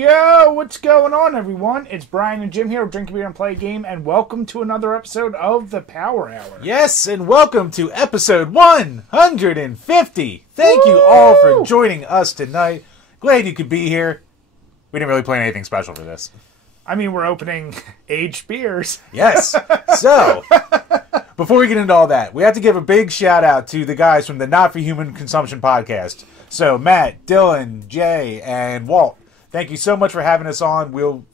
Yo, what's going on, everyone? It's Brian and Jim here of DrinkABeerandPlayAGame, and welcome to another episode of the Power Hour. Yes, and welcome to episode 150. Thank you all for joining us tonight. Glad you could be here. We didn't really plan anything special for this. I mean, we're opening aged beers. Yes. So, before we get into all that, we have to give a big shout out to the guys from the Not for Human Consumption podcast. So, Matt, Dylan, Jay, and Walt. Thank you so much for having us on. We'll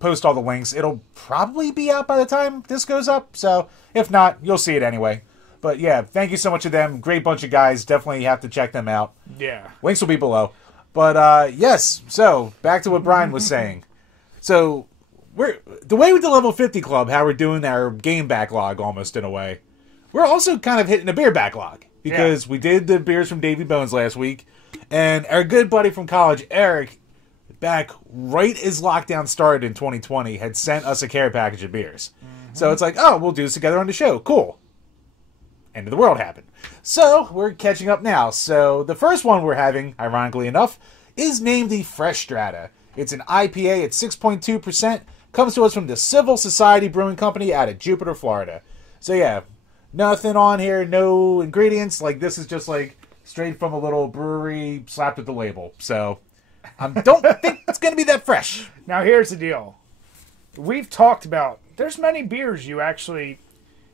post all the links. It'll probably be out by the time this goes up. So if not, you'll see it anyway. But yeah, thank you so much to them. Great bunch of guys. Definitely have to check them out. Yeah. Links will be below. But yes, so back to what Brian was saying. So the way with the Level 50 Club, how we're doing our game backlog almost in a way, we're also kind of hitting a beer backlog. Because we did the beers from Davy Bones last week. And our good buddy from college, Eric, back right as lockdown started in 2020, had sent us a care package of beers. Mm-hmm. So it's like, oh, we'll do this together on the show. Cool. End of the world happened. So we're catching up now. So the first one we're having, ironically enough, is named the Fresh Strata. It's an IPA at 6.2%. Comes to us from the Civil Society Brewing Company out of Jupiter, Florida. So yeah, nothing on here, no ingredients. Like, this is just like straight from a little brewery slapped with the label. So I don't think it's going to be that fresh. Now, here's the deal. We've talked about, there's many beers you're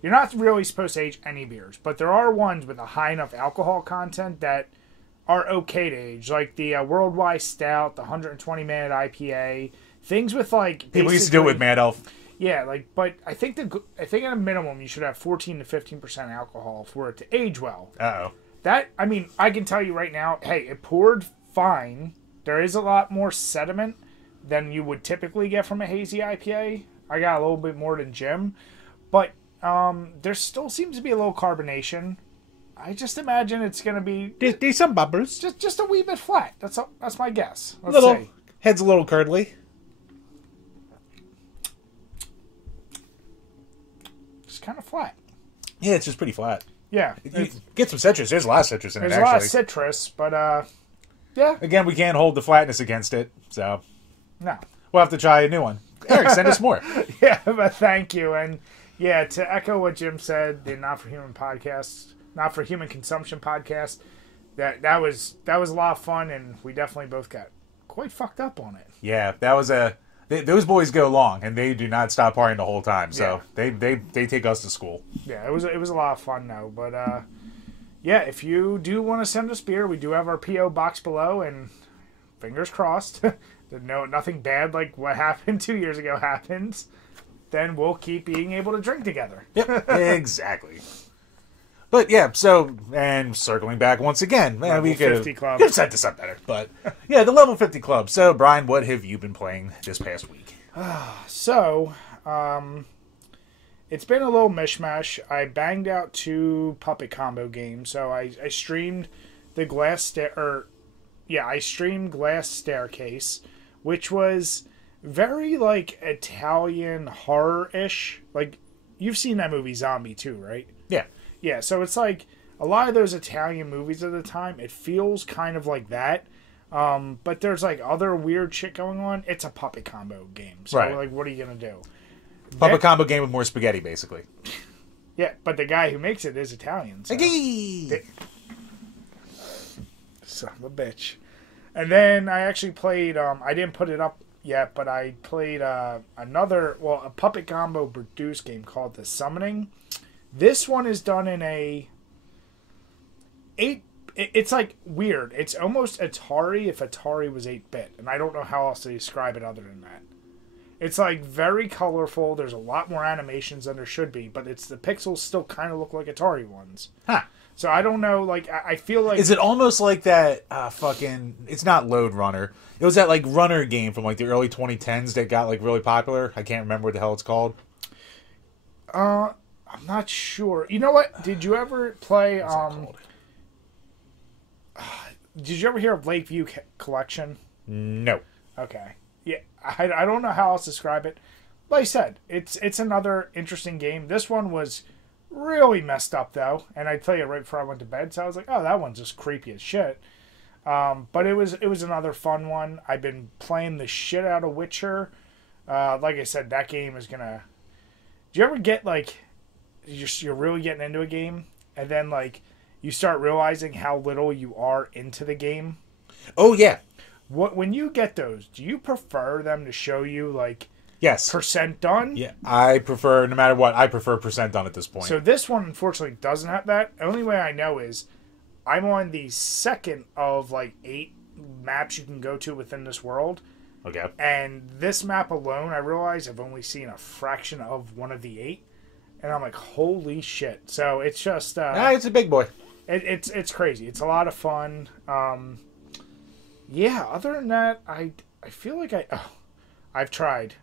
not really supposed to age any beers, but there are ones with a high enough alcohol content that are okay to age, like the Worldwide Stout, the 120-minute IPA, things with like... People used to do it with Mad Elf. Yeah, but I think at a minimum you should have 14 to 15% alcohol for it to age well. Uh-oh. I can tell you right now, hey, it poured fine. There is a lot more sediment than you would typically get from a hazy IPA. I got a little bit more than Jim. But there still seems to be a little carbonation. I just imagine it's going to be... There's some bubbles. Just a wee bit flat. That's my guess. Let's see. Head's a little curdly. Just kind of flat. Yeah, it's just pretty flat. Yeah. You get some citrus. There's a lot of citrus in it, actually. There's a lot of citrus, but... yeah. Again, we can't hold the flatness against it, so... No. We'll have to try a new one. Eric, send us more. Yeah, but thank you. And, yeah, to echo what Jim said, the Not for Human Consumption podcast, that was a lot of fun, and we definitely both got quite fucked up on it. Yeah, that was those boys go long, and they do not stop partying the whole time, so they take us to school. Yeah, it was a lot of fun, though, but... yeah, if you do want to send us beer, we do have our P.O. box below, and fingers crossed, nothing bad like what happened 2 years ago happens, then we'll keep being able to drink together. Yep, exactly. But yeah, so, and circling back once again, man, we could have set this up better. But yeah, the Level 50 Club. So, Brian, what have you been playing this past week? It's been a little mishmash. I banged out 2 puppet combo games. So I streamed I streamed Glass Staircase, which was very like Italian horror-ish. Like, you've seen that movie Zombie too, right? Yeah. Yeah, so it's like a lot of those Italian movies at the time, it feels kind of like that. But there's like other weird shit going on. It's a puppet combo game. So like, what are you going to do? Puppet combo game with more spaghetti, basically. Yeah, but the guy who makes it is Italian. So son of a bitch. And then I actually played, I didn't put it up yet, but I played a puppet combo produced game called The Summoning. This one is done in it's like weird. It's almost Atari if Atari was 8-bit. And I don't know how else to describe it other than that. It's like very colorful. There's a lot more animations than there should be, but the pixels still kind of look like Atari ones. Huh. So I don't know, like, I feel like... Is it almost like that it's not Load Runner. It was that, like, runner game from, like, the early 2010s that got, like, really popular. I can't remember what the hell it's called. I'm not sure. You know what? Did you ever play, did you ever hear of Lakeview Collection? No. Okay. Yeah, I don't know how else to describe it. Like I said, it's another interesting game. This one was really messed up, though. And I tell you right before I went to bed, so I was like, oh, that one's just creepy as shit. But it was another fun one. I've been playing the shit out of Witcher. Like I said, that game is gonna. Do you ever get like, you're really getting into a game, and then like you start realizing how little you are into the game? Oh yeah. When you get those, do you prefer them to show you like Yes. percent done? Yeah, I prefer, no matter what, I prefer percent done at this point. So this one unfortunately doesn't have that. The only way I know is I'm on the second of like 8 maps you can go to within this world. Okay. And this map alone, I realize I've only seen a fraction of one of the 8. And I'm like, holy shit. So it's just... it's a big boy. It's crazy. It's a lot of fun. Yeah, other than that, I feel like I've tried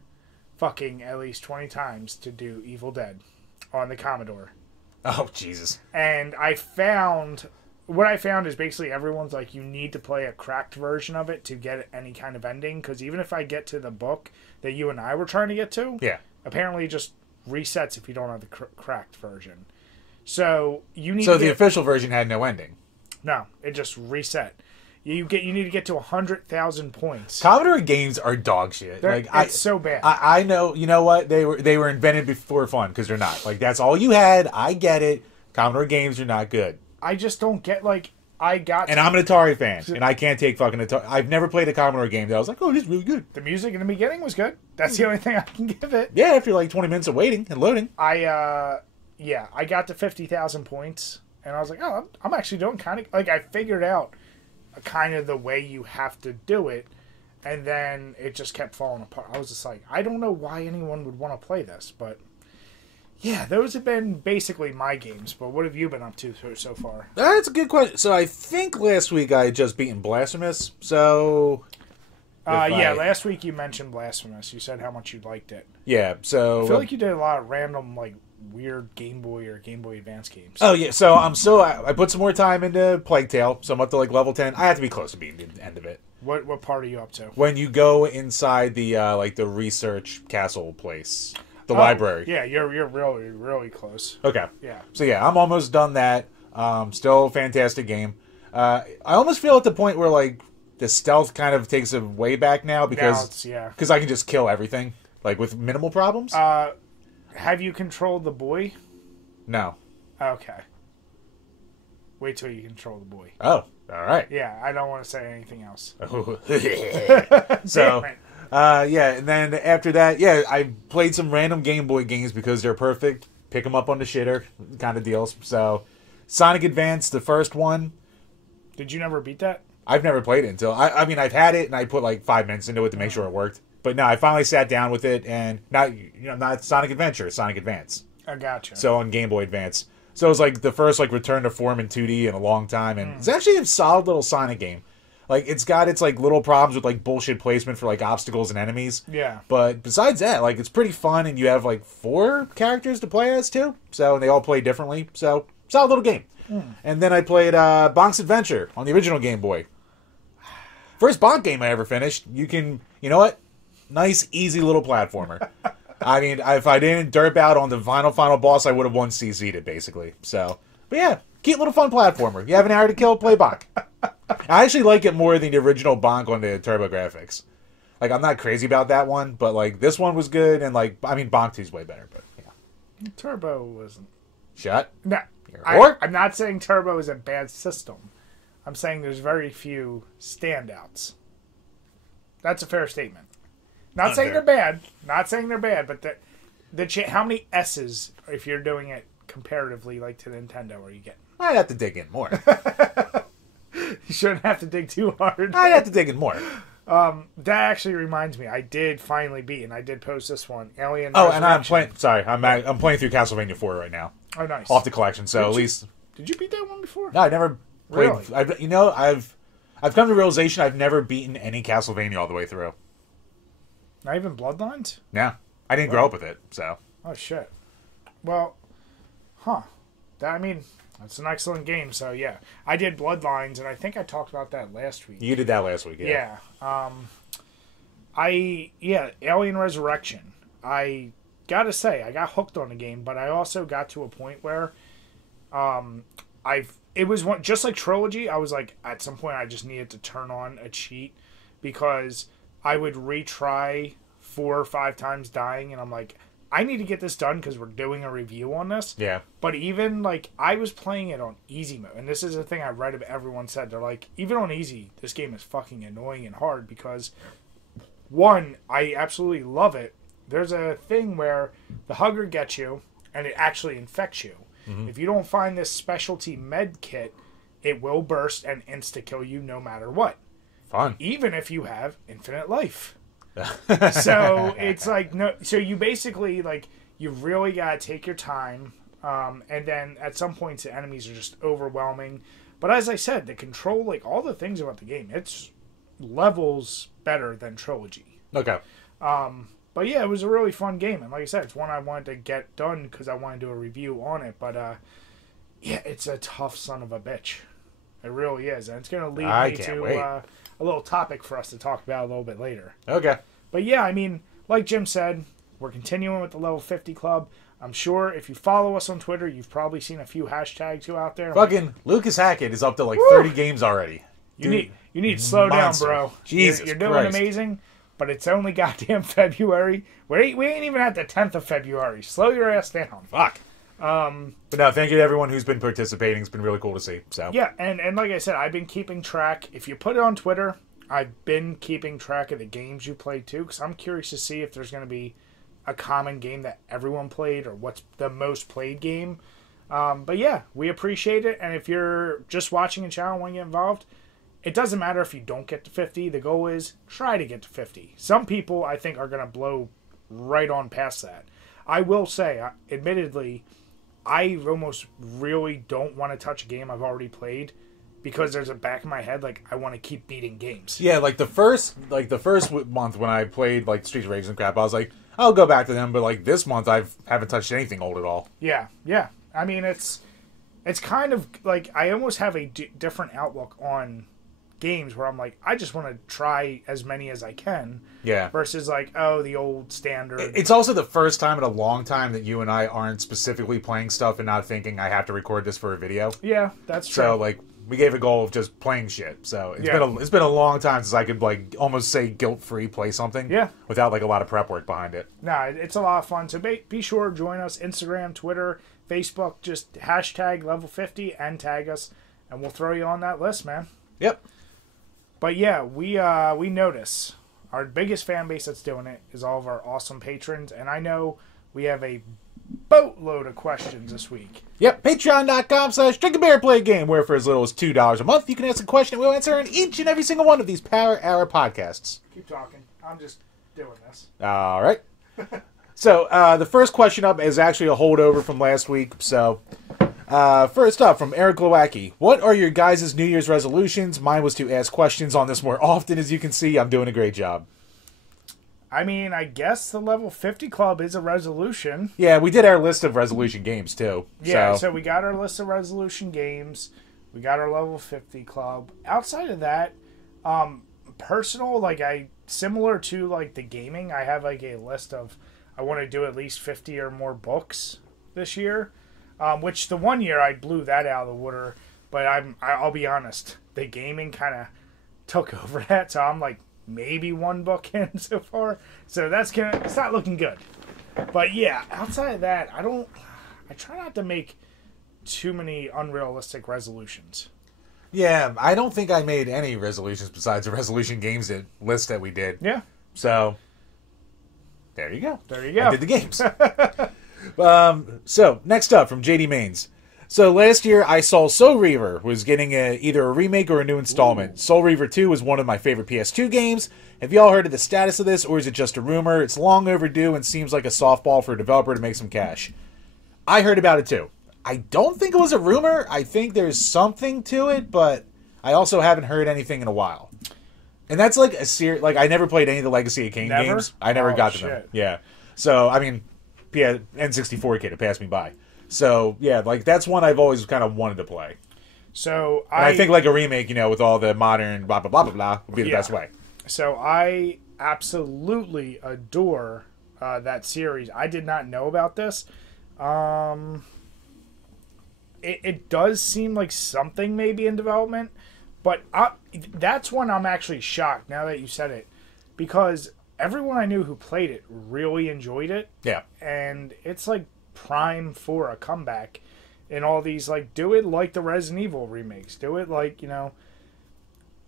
fucking at least 20 times to do Evil Dead on the Commodore. Oh, Jesus. And what I found is basically everyone's like, you need to play a cracked version of it to get any kind of ending, because even if I get to the book that you and I were trying to get to, yeah, apparently it just resets if you don't have the cracked version. So you need. So the official version had no ending. No, it just reset. You need to get to 100,000 points. Commodore games are dog shit. It's so bad. I know. You know what? They were invented before fun, because they're not. Like, that's all you had. I get it. Commodore games are not good. I just don't get, like, And I'm an Atari fan, and I can't take fucking Atari. I've never played a Commodore game that I was like, oh, this is really good. The music in the beginning was good. That's the only thing I can give it. Yeah, after like 20 minutes of waiting and loading. I got to 50,000 points, and I was like, oh, I'm actually doing kind of, like, I figured out kind of the way you have to do it, and then it just kept falling apart. I was just like, I don't know why anyone would want to play this, but yeah, those have been basically my games. But what have you been up to so far? That's a good question. So I think last week I had just beaten Blasphemous, so... last week you mentioned Blasphemous. You said how much you liked it. Yeah, so... I feel like you did a lot of random, like, weird Game Boy or Game Boy Advance games. Oh, yeah, so I put some more time into Plague Tale, so I'm up to, like, level 10. I have to be close to being the end of it. What part are you up to? When you go inside the, the research castle place. The library. Yeah, you're really, really close. Okay. Yeah. So, yeah, I'm almost done that. Still a fantastic game. I almost feel at the point where, like, the stealth kind of takes a way back now because I can just kill everything, like, with minimal problems. Have you controlled the boy? No. Okay. Wait till you control the boy. Oh, all right. Yeah, I don't want to say anything else. So, and then after that, I played some random Game Boy games because they're perfect. Pick them up on the shitter kind of deals. So, Sonic Advance, the first one. Did you never beat that? I've never played it until... I mean, I've had it, and I put like 5 minutes into it to make sure it worked. But no, I finally sat down with it, and not Sonic Adventure, Sonic Advance. I gotcha. So on Game Boy Advance. So it was like the first like return to form in 2D in a long time, and it's actually a solid little Sonic game. Like, it's got its like little problems with like bullshit placement for like obstacles and enemies. Yeah. But besides that, like, it's pretty fun, and you have like 4 characters to play as too. So and they all play differently. So solid little game. And then I played Bonk's Adventure on the original Game Boy. First Bonk game I ever finished. You know what? Nice, easy little platformer. I mean, if I didn't derp out on the final boss, I would have 1CC'd it, basically. So, but yeah, cute little fun platformer. You have an hour to kill, play Bonk. I actually like it more than the original Bonk on the TurboGrafx. Like, I'm not crazy about that one, but, like, this one was good, and, like, I mean, Bonk 2's way better, but, yeah. Turbo wasn't. Shut. No. I'm not saying Turbo is a bad system. I'm saying there's very few standouts. That's a fair statement. Not saying they're bad. Not saying they're bad, but how many S's, if you're doing it comparatively, like to Nintendo, are you getting? I'd have to dig in more. You shouldn't have to dig too hard. I'd have to dig in more. That actually reminds me. I did finally beat, and I did post this one, Alien Resurrection. And I'm playing through Castlevania 4 right now. Oh, nice. Off the collection, so at least... Did you beat that one before? No, I never played... Really? I've come to the realization I've never beaten any Castlevania all the way through. Not even Bloodlines? Yeah. I didn't grow up with it, so... Oh, shit. Well, that's an excellent game, so yeah. I did Bloodlines, and I think I talked about that last week. You did that last week, yeah. Yeah. Alien Resurrection. I gotta say, I got hooked on the game, but I also got to a point where it was one just like Trilogy. I was like, at some point, I just needed to turn on a cheat because I would retry 4 or 5 times dying, and I'm like, I need to get this done because we're doing a review on this. Yeah. But even, like, I was playing it on easy mode, and this is the thing I read of everyone said. They're like, even on easy, this game is fucking annoying and hard because, one, I absolutely love it. There's a thing where the hugger gets you, and it actually infects you. Mm-hmm. If you don't find this specialty med kit, it will burst and insta-kill you no matter what. Fun. Even if you have infinite life. So it's like no. So you basically like you really gotta take your time, and then at some points the enemies are just overwhelming. But as I said, the control, like all the things about the game, it's levels better than Trilogy. Okay. But yeah, it was a really fun game, and like I said, it's one I wanted to get done because I want to do a review on it. But yeah, it's a tough son of a bitch. It really is, and it's gonna lead me to a little topic for us to talk about a little bit later. Okay. But yeah, I mean, like Jim said, we're continuing with the Level 50 Club. I'm sure if you follow us on Twitter, you've probably seen a few hashtags go out there. Fucking Lucas Hackett is up to like 30 games already. You need to slow down, bro. Jesus You're doing Christ. amazing, but it's only goddamn February. We ain't even at the 10th of February. Slow your ass down. Fuck. But no, thank you to everyone who's been participating. It's been really cool to see. So yeah, and like I said, I've been keeping track. If you put it on Twitter, I've been keeping track of the games you played too, because I'm curious to see if there's going to be a common game that everyone played or what's the most played game. But yeah, we appreciate it. And if you're just watching a channel and want to get involved, it doesn't matter if you don't get to 50. The goal is try to get to 50. Some people, I think, are going to blow right on past that. I will say, admittedly, I almost really don't want to touch a game I've already played because there's a back in my head, like, I want to keep beating games. yeah, like the first month when I played like Streets of Rage and crap, I was like, I'll go back to them. But like this month, haven't touched anything old at all. Yeah. I mean, it's kind of like I almost have a different outlook on games where I'm like, I just want to try as many as I can. Yeah. Versus like, oh, the old standard. It's also the first time in a long time that you and I aren't specifically playing stuff and not thinking I have to record this for a video. Yeah, that's true. So like we gave a goal of just playing shit. So it's been a long time since I could like almost say guilt-free play something. Yeah. Without like a lot of prep work behind it. No, it's a lot of fun. So be sure to join us Instagram, Twitter, Facebook. Just hashtag level 50 and tag us, and we'll throw you on that list, man. Yep. But yeah, we notice our biggest fan base that's doing it is all of our awesome patrons, and I know we have a boatload of questions this week. Yep, patreon.com/DrinkABeerandPlayAGame, where for as little as $2 a month, you can ask a question and we'll answer in each and every single one of these Power Hour podcasts. Keep talking. I'm just doing this. All right. So, the first question up is actually a holdover from last week. So, first up, from Eric Glowacki. What are your guys' New Year's resolutions? Mine was to ask questions on this more often. As you can see, I'm doing a great job. I mean, I guess the Level 50 Club is a resolution. Yeah, we did our list of resolution games, too. Yeah, so we got our list of resolution games. We got our Level 50 Club. Outside of that, personal, like similar to like the gaming, I have like a list of, I want to do at least 50 or more books this year. Which the one year I blew that out of the water. But I'll be honest, the gaming kind of took over that. So I'm like, maybe one book in so far, so it's not looking good. But yeah, outside of that, I try not to make too many unrealistic resolutions. Yeah, I don't think I made any resolutions besides the resolution games list that we did. Yeah. So there you go. I did the games. So next up from JD Mains. So last year I saw Soul Reaver was getting either a remake or a new installment. Ooh. Soul Reaver 2 was one of my favorite PS2 games. Have y'all heard of the status of this, or is it just a rumor? It's long overdue and seems like a softball for a developer to make some cash. I heard about it too. I don't think it was a rumor. I think there's something to it, but I also haven't heard anything in a while. And that's like a like I never played any of the Legacy of Kain games. I never got to them. Yeah. So I mean, N64 kid, it passed me by. So, yeah, like, that's one I've always kind of wanted to play. So, I think, like, a remake, with all the modern blah, blah, blah, blah, blah, would be the best way. So, I absolutely adore that series. I did not know about this. it does seem like something may be in development, but that's when I'm actually shocked now that you said it, because everyone I knew who played it really enjoyed it. Yeah. And it's like prime for a comeback in all these, like, do it like the Resident Evil remakes. Do it like, you know,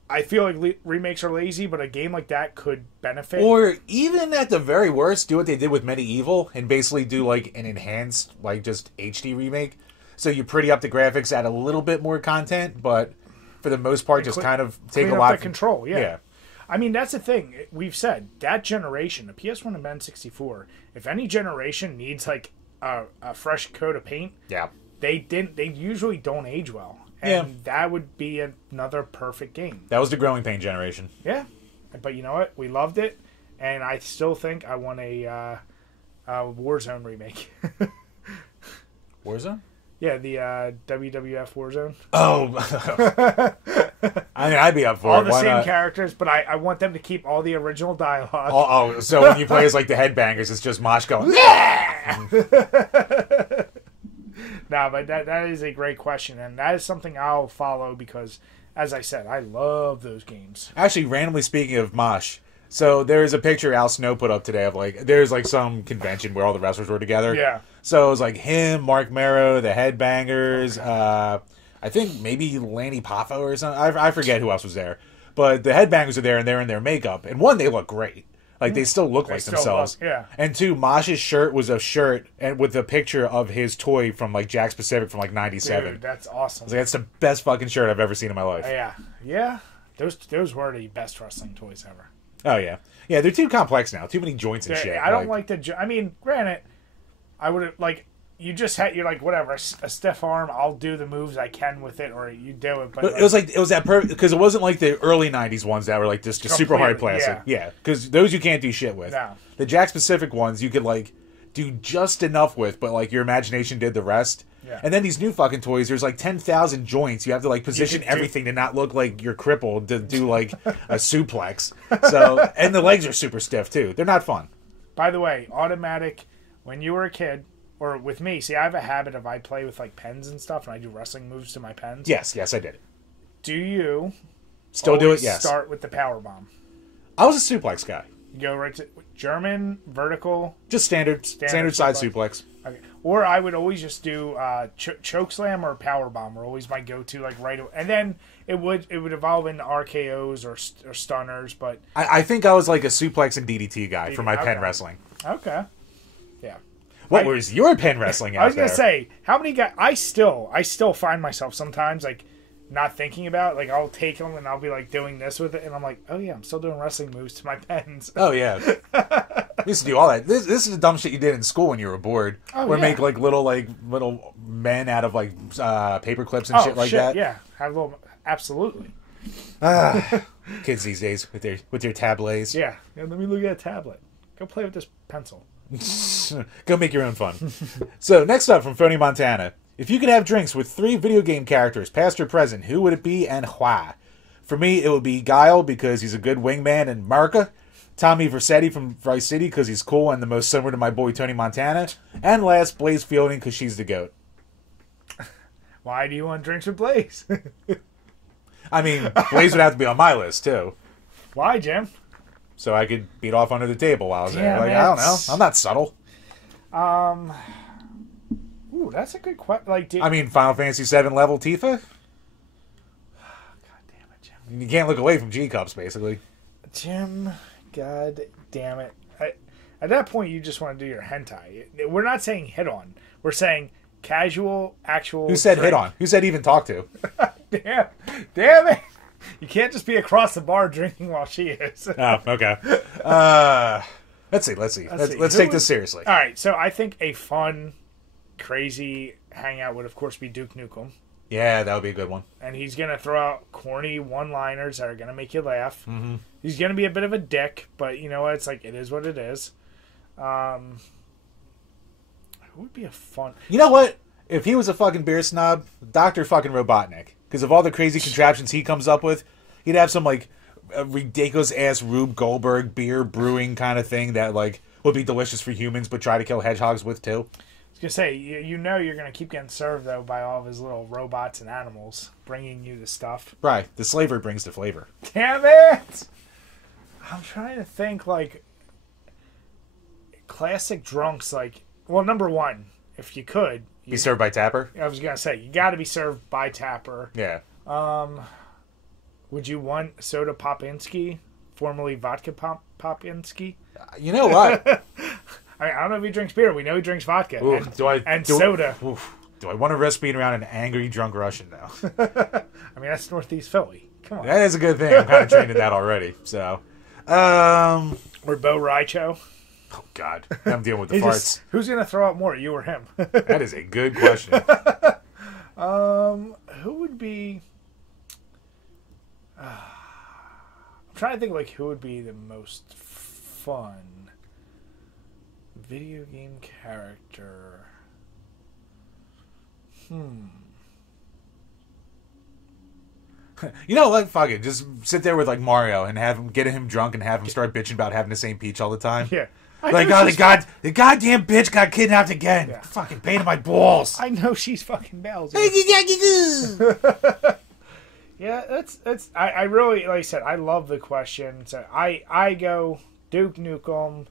I feel like remakes are lazy, but a game like that could benefit. Or even at the very worst, do what they did with Medieval and basically do like an enhanced, like just HD remake. So you pretty up the graphics, add a little bit more content, but for the most part, just kind of take a lot of control. Yeah. I mean, that's the thing. We've said that generation, the PS1 and N64, if any generation needs like a fresh coat of paint, they usually don't age well. And that would be another perfect game. That was the growing pain generation. Yeah. But you know what? We loved it. And I still think I want a Warzone remake. Warzone? Yeah, the WWF Warzone. Oh. I mean, I'd be up for all it. the Why same not? characters, but I want them to keep all the original dialogue. Oh, so when you play as like the headbangers, it's just Mosh going, yeah! No, but that is a great question, and that is something I'll follow because, as I said, I love those games. Actually, randomly speaking of Mosh, so there's a picture Al Snow put up today of like, there's like some convention where all the wrestlers were together. Yeah. So it was like him, Mark Marrow, the Headbangers, I think maybe Lanny Poffo or something. I forget who else was there. But the Headbangers are there, and they're in their makeup. And one, they look great. Like, they still look like themselves. Yeah. And two, Mosh's shirt was a shirt and with a picture of his toy from, like, Jack's Pacific from, like, 97. Dude, that's awesome. I was like, that's the best fucking shirt I've ever seen in my life. Yeah. Yeah. Those were the best wrestling toys ever. Oh, yeah. Yeah, they're too complex now. Too many joints and shit. I don't like the... I mean, granted, I would have, like... You're like, whatever, a stiff arm, I'll do the moves I can with it, or you do it. But it was that perfect, because it wasn't like the early 90s ones that were like just super hard plastic. Yeah, because those you can't do shit with. No. The Jack Specific ones you could like do just enough with, but like your imagination did the rest. Yeah. And then these new fucking toys, there's like 10,000 joints. You have to like position everything to not look like you're crippled to do like a suplex. So, and the legs are super stiff too. They're not fun. By the way, automatic, when you were a kid... Or with me, see, I have a habit of I play with like pens and stuff, and I do wrestling moves to my pens. Yes, I did it. Do you still do it? Yes. Start with the power bomb. I was a suplex guy. You go right to German vertical. Just standard side suplex. Okay. Or I would always just do choke slam or power bomb. Were always my go-to, like right away. And then it would evolve into RKOs or stunners. But I think I was like a suplex and DDT guy for my pen wrestling. Okay. Yeah. What was your pen wrestling out I was there? gonna say, how many guys? I still find myself sometimes like not thinking about it. Like I'll take them and I'll be like doing this with it, and I'm like, oh yeah, I'm still doing wrestling moves to my pens. Oh yeah, we used to do all that. This is the dumb shit you did in school when you were bored. Oh, or yeah. make like little men out of like paper clips and shit like that. Yeah, have a little absolutely. Kids these days with their tablets. Yeah, let me look at a tablet. Go play with this pencil. Go make your own fun. So, next up from Phony Montana. If you could have drinks with 3 video game characters, past or present, who would it be and why? For me, it would be Guile because he's a good wingman and Marca. Tommy Vercetti from Vice City because he's cool and the most similar to my boy Tony Montana. And last, Blaze Fielding because she's the GOAT. Why do you want drinks with Blaze? I mean, Blaze would have to be on my list, too. Why, Jim? So I could beat off under the table while I was there. Like, it. I don't know. I'm not subtle. Ooh, that's a good question. Like, I mean, Final Fantasy VII level Tifa? God damn it, Jim. You can't look away from G-Cups, basically. Jim, God damn it. At that point, you just want to do your hentai. We're not saying hit on. We're saying casual, actual... Who said drink. hit on? Who said even talk to? Damn it. You can't just be across the bar drinking while she is. Oh, okay. Let's see. Let's take this seriously. All right, so I think a fun, crazy hangout would, of course, be Duke Nukem. Yeah, that would be a good one. And he's going to throw out corny one-liners that are going to make you laugh. Mm-hmm. He's going to be a bit of a dick, but you know what? It's like, it is what it is. Who would be a fun... You know what? If he was a fucking beer snob, Dr. fucking Robotnik. Because of all the crazy contraptions he comes up with, he'd have some, like, ridiculous-ass Rube Goldberg beer brewing kind of thing that, like, would be delicious for humans, but try to kill hedgehogs with, too. was gonna say, you know you're gonna keep getting served though by all of his little robots and animals bringing you the stuff. Right. The slaver brings the flavor. Damn it! I'm trying to think like classic drunks. Like, well, number one, if you could Be served by Tapper? I was gonna say you got to be served by Tapper. Yeah. Would you want soda Popinski, formerly vodka Popinski? You know what? I don't know if he drinks beer. We know he drinks vodka Ooh, and soda. Do I want to risk being around an angry drunk Russian now? I mean, that's Northeast Philly. Come on. That is a good thing. I'm kind of trained in that already. So, Or Bo Raicho. oh God, I'm dealing with the farts. Who's gonna throw up more, you or him? That is a good question. Who would be? I'm trying to think like who would be the most fun video game character. You know, like fuck it, just sit there with like Mario and have him get him drunk and have him start bitching about having the same peach all the time. Yeah. Like, oh, the goddamn bitch got kidnapped again. Yeah. Fucking pain in my balls. I know she's fucking bells. Yeah, that's. I really, like I said, I love the question. So I go Duke Nukem.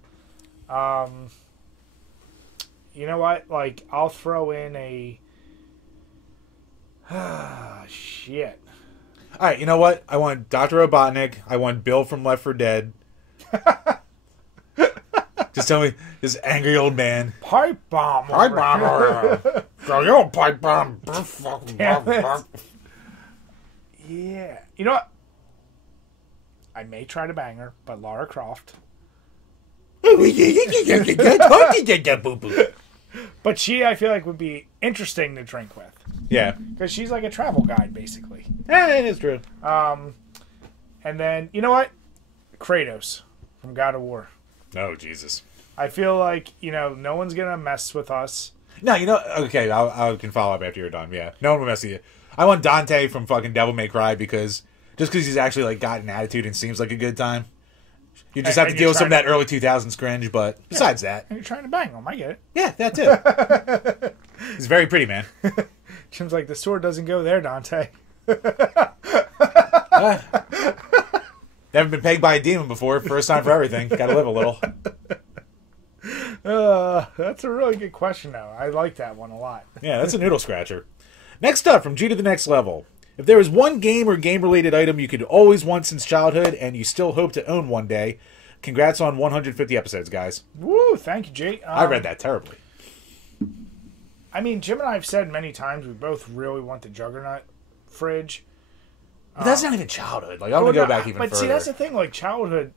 You know what? Like, I'll throw in a. Shit. All right, you know what? I want Dr. Robotnik. I want Bill from Left 4 Dead. Just tell me, this angry old man. Pipe bomb. Pipe bomb. So you're a pipe bomb. Damn it. Yeah. You know what? I may try to bang her, but Lara Croft. But she, I feel like, would be interesting to drink with. Yeah. Because she's like a travel guide, basically. Yeah, it is true. And then, you know what? Kratos from God of War. Oh, Jesus. I feel like, you know, no one's going to mess with us. No, you know, okay, I can follow up after you're done, yeah. No one will mess with you. I want Dante from fucking Devil May Cry just because he's actually, like, got an attitude and seems like a good time. You just have to deal with some of that early 2000s cringe, but besides that. And you're trying to bang him, I get it. Yeah, that too. He's very pretty, man. Jim's like, the sword doesn't go there, Dante. Never been pegged by a demon before. First time for everything. Gotta live a little. That's a really good question, though. I like that one a lot. Yeah, that's a noodle scratcher. Next up, from G to the Next Level. If there was one game or game-related item you could always want since childhood and you still hope to own one day, congrats on 150 episodes, guys. Woo, thank you, Jay. I read that terribly. I mean, Jim and I have said many times we both really want the Juggernaut fridge. But that's not even childhood. Like, I'm going to go back even further. But see, that's the thing. Like, childhood,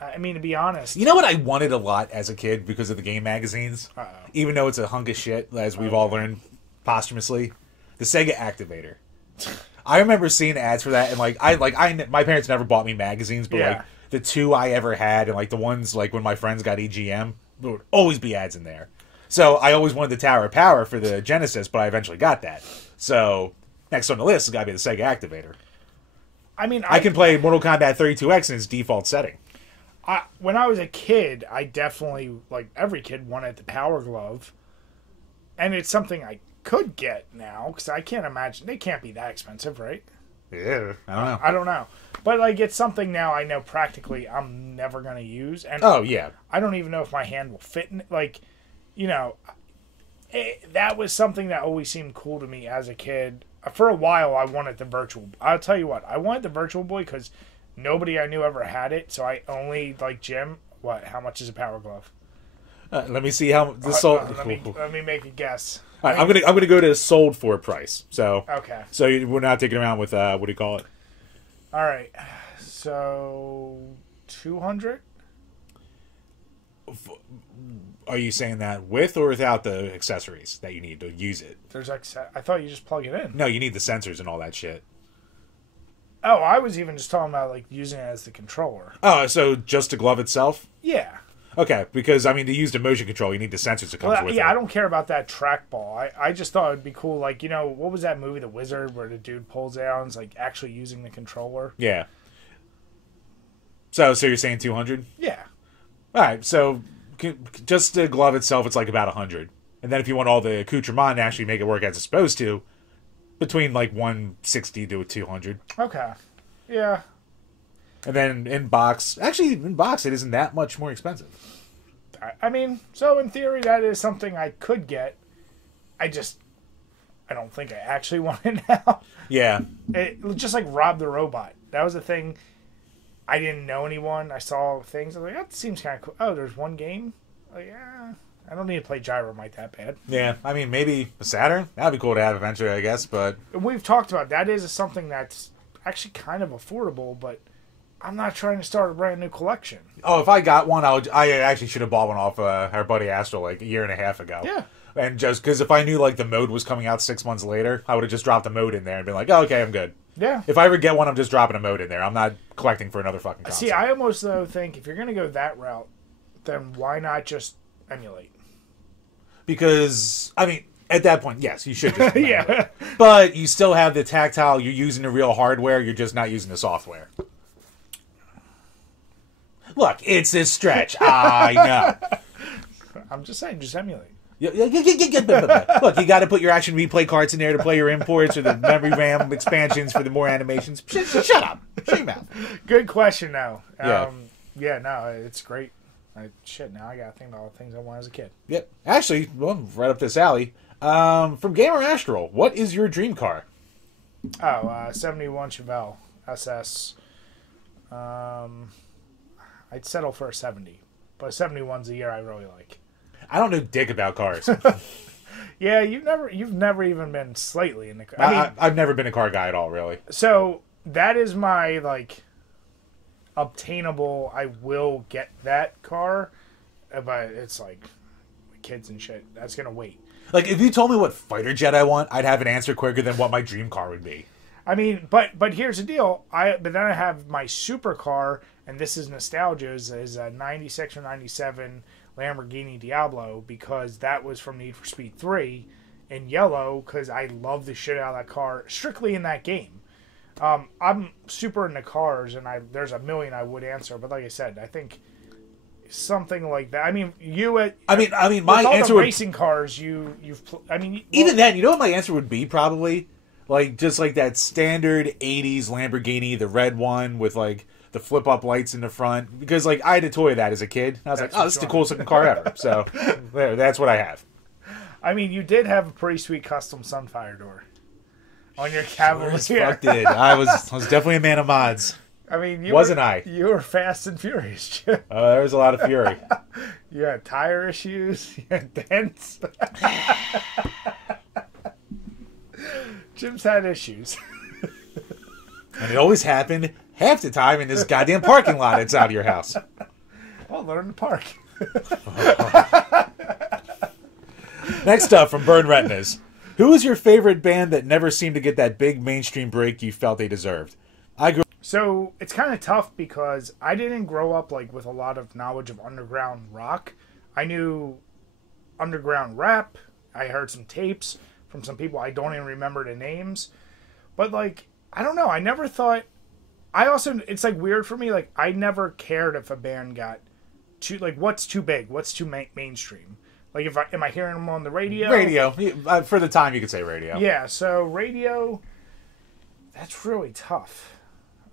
I mean, to be honest. You know what I wanted a lot as a kid because of the game magazines? Uh-oh. Even though it's a hunk of shit, as we've all learned posthumously. The Sega Activator. I remember seeing ads for that, and my parents never bought me magazines, but like the two I ever had, and like the ones like when my friends got EGM, there would always be ads in there. So I always wanted the Tower of Power for the Genesis, but I eventually got that. So next on the list has got to be the Sega Activator. I mean, I can play Mortal Kombat 32X in its default setting. When I was a kid, I definitely, like every kid, wanted the Power Glove, and it's something I could get now because I can't imagine they can't be that expensive, right? Yeah, I don't know. I don't know, but like it's something now I know practically I'm never gonna use, and I don't even know if my hand will fit in. Like, you know, that was something that always seemed cool to me as a kid. For a while, I wanted the virtual. I'll tell you what, I wanted the Virtual Boy because nobody I knew ever had it, so I only like Jim. What? How much is a Power Glove? Let me see how this sold. Let me make a guess. All right, I'm gonna go to sold for price. So okay. So we're not taking around with what do you call it? All right. So 200. Are you saying that with or without the accessories that you need to use it? I thought you just plug it in. No, you need the sensors and all that shit. Oh, I was even just talking about like using it as the controller. Oh, so just the glove itself? Yeah. Okay, because I mean, to use the motion control, you need the sensors that comes with it. Yeah, I don't care about that trackball. I just thought it'd be cool. Like, you know, what was that movie, The Wizard, where the dude pulls it out and is like actually using the controller? Yeah. So you're saying 200? Yeah. All right. So just the glove itself, it's like about 100. And then if you want all the accoutrement and actually make it work as it's supposed to, between like 160 to 200. Okay. Yeah. And then in box it isn't that much more expensive. I mean, so in theory that is something I could get. I don't think I actually want it now. Yeah. It just like Rob the Robot. That was a thing. I didn't know anyone. I saw things. I was like, that seems kind of cool. Oh, there's one game? Like, yeah. I don't need to play Gyromite that bad. Yeah, I mean, maybe a Saturn? That'd be cool to have eventually, I guess, but... We've talked about that is something that's actually kind of affordable, but I'm not trying to start a brand new collection. Oh, if I got one, I actually should have bought one off our buddy Astro like a year and a half ago. Yeah. And just because if I knew like the mode was coming out 6 months later, I would have just dropped a mode in there and been like, oh, okay, I'm good. Yeah. If I ever get one, I'm just dropping a mode in there. I'm not collecting for another fucking console. See, I almost, though, think if you're going to go that route, then why not just emulate? Because, I mean, at that point, yes, you should just yeah. emulate. But you still have the tactile, you're using the real hardware, you're just not using the software. Look, it's a stretch. I know. I'm just saying, just emulate. Look, you got to put your action replay cards in there to play your imports or the memory RAM expansions for the more animations. Shut up. Shut your mouth. Good question, though. Yeah. No, it's great. Now I got to think about all the things I wanted as a kid. Yep. Actually, well, right up this alley. From Gamer Astral, what is your dream car? 71 Chevelle SS. I'd settle for a 70, but a 71's a year I really like. I don't know dick about cars. Yeah, you've never even been slightly in the car. I mean, I've never been a car guy at all, really. So that is my like obtainable. I will get that car, but it's like kids and shit. That's gonna wait. Like if you told me what fighter jet I want, I'd have an answer quicker than what my dream car would be. I mean, but here's the deal. But then I have my supercar, and this is nostalgia. Is a '96 or '97 Lamborghini Diablo because that was from Need for Speed 3 in yellow because I love the shit out of that car strictly in that game. I'm super into cars, and there's a million I would answer, but like I said, I think something like that. I mean, my answer would, racing cars. Even then, you know what my answer would be probably like just like that standard '80s Lamborghini, the red one with like the flip-up lights in the front, because like I had a toy of that as a kid. And I was like, oh, this is the coolest looking car ever. So that's what I have. I mean, you did have a pretty sweet custom Sunfire door on your Cavalier. Fuck did. I was definitely a man of mods. I mean, you were fast and furious. There was a lot of fury. You had tire issues. You had dents. Jim's had issues. And it always happened half the time in this goddamn parking lot outside your house. Well, learn to park. Next up from Burn Retinas. Who is your favorite band that never seemed to get that big mainstream break you felt they deserved? So it's kind of tough because I didn't grow up like with a lot of knowledge of underground rock. I knew underground rap. I heard some tapes from some people. I don't even remember the names. But like, I don't know. I never thought... it's like weird for me. Like, I never cared if a band got too, like, what's too big? What's too mainstream? Like, am I hearing them on the radio? Radio. For the time, you could say radio. Yeah, so radio, that's really tough.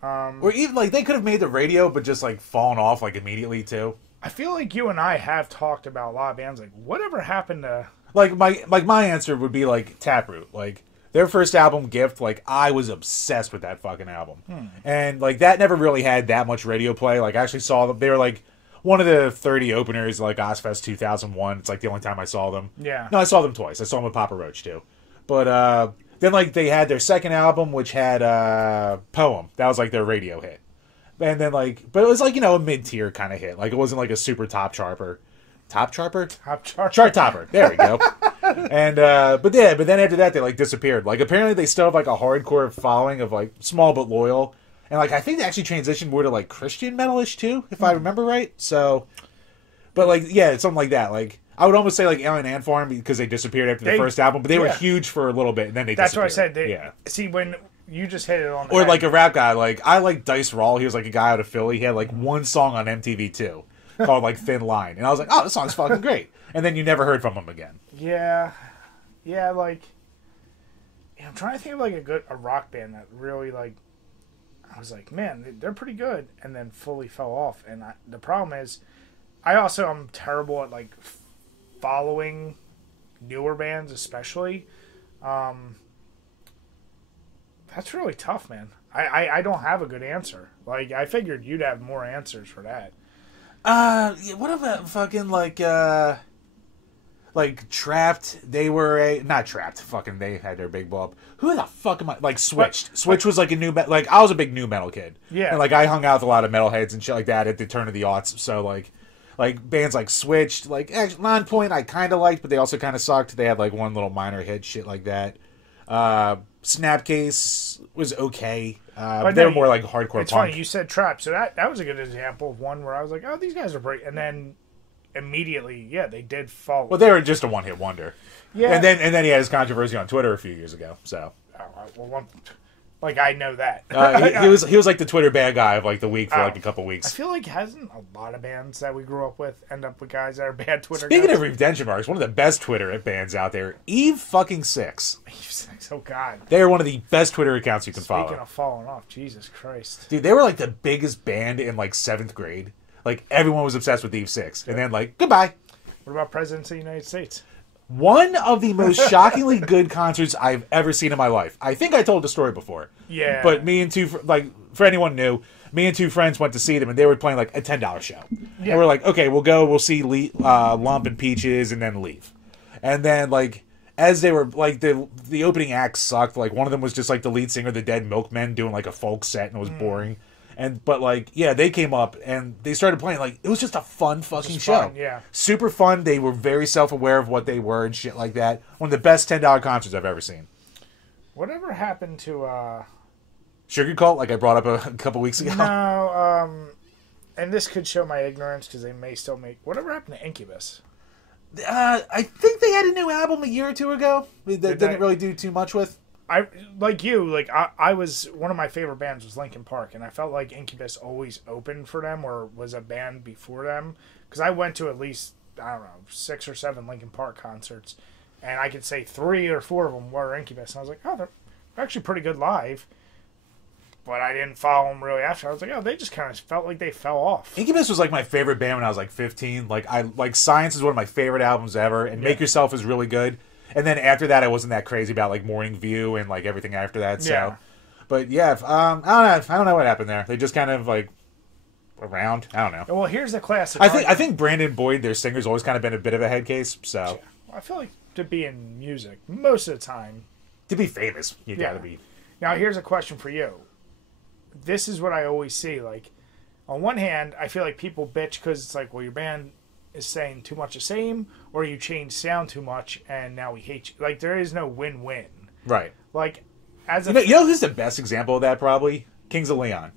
Or even, like, they could have made the radio, but just, like, fallen off, like, immediately, too. I feel like you and I have talked about a lot of bands. Like, whatever happened to... My answer would be, like, Taproot. Like, their first album, Gift, like, I was obsessed with that fucking album. And, like, that never really had that much radio play. Like, I actually saw them. They were, like, one of the 30 openers, like, Ozfest 2001. It's, like, the only time I saw them. Yeah. No, I saw them twice. I saw them with Papa Roach, too. But, then, like, they had their second album, which had, Poem. That was, like, their radio hit. And then, like, but it was, like, you know, a mid-tier kind of hit. Like, it wasn't, like, a super top charper. Top charper? Chart topper. There we go. And, but then after that, they, like, disappeared. Like, apparently they still have, like, a hardcore following of, like, small but loyal. And, like, I think they actually transitioned more to, like, Christian metal-ish, too, if I remember right. So, but, like, yeah, it's something like that. Like, I would almost say, like, Alien Ant Farm because they disappeared after the first album, but they were huge for a little bit, and then they disappeared. That's what I said. See, when you just hit it on the Or, head. like, a rap guy. Like, I like Dice Rawl. He was, like, a guy out of Philly. He had, like, one song on MTV, too, called, like, Thin Line. And I was like, oh, this song's fucking great. and then you never heard from them again. Yeah, like, I'm trying to think of like a rock band that really like, I was like, man, they're pretty good, and then fully fell off. And the problem is, I'm terrible at like following newer bands, especially. That's really tough, man. I don't have a good answer. Like, I figured you'd have more answers for that. Yeah, what about fucking like Trapped? They were not Trapped. Fucking, they had their big blow up. Who the fuck am I? Like Switched. Switch was like a like I was a big new metal kid. Yeah. And like I hung out with a lot of metalheads and shit like that at the turn of the aughts. So like bands like Switched, like actually, Nonpoint I kind of liked, but they also kind of sucked. They had like one little minor hit, shit like that. Snapcase was okay. But they were more like hardcore it's punk. Funny, you said Trap, so that was a good example of one where I was like, oh, these guys are great. And then immediately, yeah, they did fall. Well, they were just a one-hit wonder. Yeah. And then he had his controversy on Twitter a few years ago, so. Like, I know that. He was like the Twitter bad guy of like the week for like a couple weeks. I feel like hasn't a lot of bands that we grew up with end up with guys that are bad Twitter Speaking guys? of redemption marks, one of the best Twitter bands out there, Eve fucking Six. Eve Six, oh god. They are one of the best Twitter accounts you can follow. Speaking of falling off, Jesus Christ. Dude, they were like the biggest band in like 7th grade. Like everyone was obsessed with Eve Six. And then like, goodbye. What about Presidents of the United States? One of the most shockingly good concerts I've ever seen in my life. I think I told the story before. Yeah. But me and for anyone new, me and two friends went to see them, and they were playing like a $10 show. Yeah. And we're like, okay, we'll see Lump and Peaches, and then leave. And then like as they were like the opening act sucked. Like one of them was just like the lead singer of the Dead Milkmen doing like a folk set, and it was boring. But like, yeah, they came up and they started playing. Like, it was just a fun fucking show. Fun, yeah. Super fun. They were very self-aware of what they were and shit like that. One of the best $10 concerts I've ever seen. Whatever happened to Sugar Cult, like I brought up a couple weeks ago? No, and this could show my ignorance because they may still make... Whatever happened to Incubus? I think they had a new album a year or two ago that didn't really do too much with. I was one of my favorite bands was Linkin Park, and I felt like Incubus always opened for them or was a band before them because I went to at least 6 or 7 Linkin Park concerts, and I could say 3 or 4 of them were Incubus, and I was like, oh, they're actually pretty good live, but I didn't follow them really after. I was like, oh, they just kind of felt like they fell off. Incubus was like my favorite band when I was like 15. Like Science is one of my favorite albums ever, and Make Yourself is really good. And then after that, I wasn't that crazy about like Morning View and like everything after that. So, yeah. But yeah, I don't know what happened there. They just kind of like around. I don't know. Well, here's the classic. I think Brandon Boyd, their singer's always kind of been a bit of a head case. So I feel like to be in music most of the time, to be famous, you gotta be. Now here's a question for you. This is what I always see. Like, on one hand, I feel like people bitch because it's like, well, your band is saying too much the same, or you change sound too much, and now we hate you. Like, there is no win-win. Right. Like, as you know who's the best example of that? Probably Kings of Leon,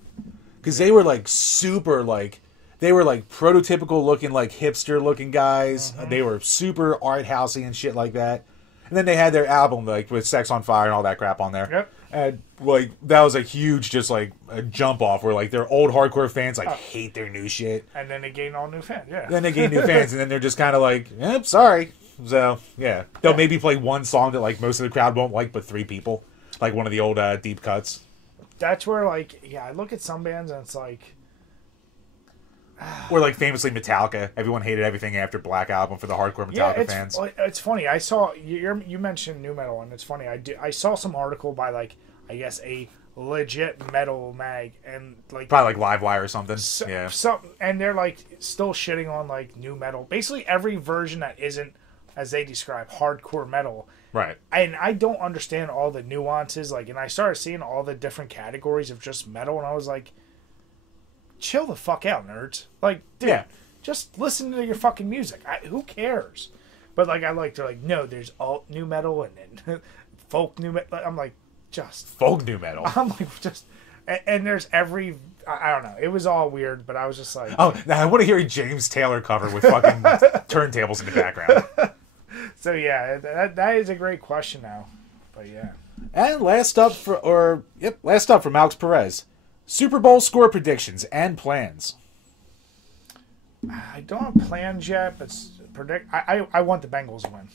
because they were like super like they were like prototypical looking like hipster looking guys. Mm-hmm. They were super art housey and shit like that. And then they had their album like with Sex on Fire and all that crap on there. Yep. And like that was a huge just like a jump off where like their old hardcore fans like hate their new shit. And then they gain all new fans. Yeah. Then they gain new fans, and then they're just kind of like, yep, sorry. So yeah, they'll maybe play one song that like most of the crowd won't like, but 3 people, like one of the old deep cuts. That's where like I look at some bands and it's like. Or like famously Metallica, everyone hated everything after Black Album for the hardcore Metallica fans. It's funny. I saw you mentioned new metal, and it's funny. I saw some article by like I guess a legit metal mag, and like probably like Livewire or something. And they're like still shitting on like new metal. Basically every version that isn't, as they describe, hardcore metal. Right. And I don't understand all the nuances. Like, and I started seeing all the different categories of just metal, and I was like, chill the fuck out, nerds. Like, dude, just listen to your fucking music. Who cares? But like, they're like, no, there's alt new metal and then folk new metal. I'm like, just folk new metal. I'm like, just, and there's every, I don't know. It was all weird, but I was just like, oh, now I want to hear a James Taylor cover with fucking turntables in the background. So yeah, that is a great question now. But yeah. And last up from Alex Perez. Super Bowl score predictions and plans. I don't have plans yet, but predict. I want the Bengals to win,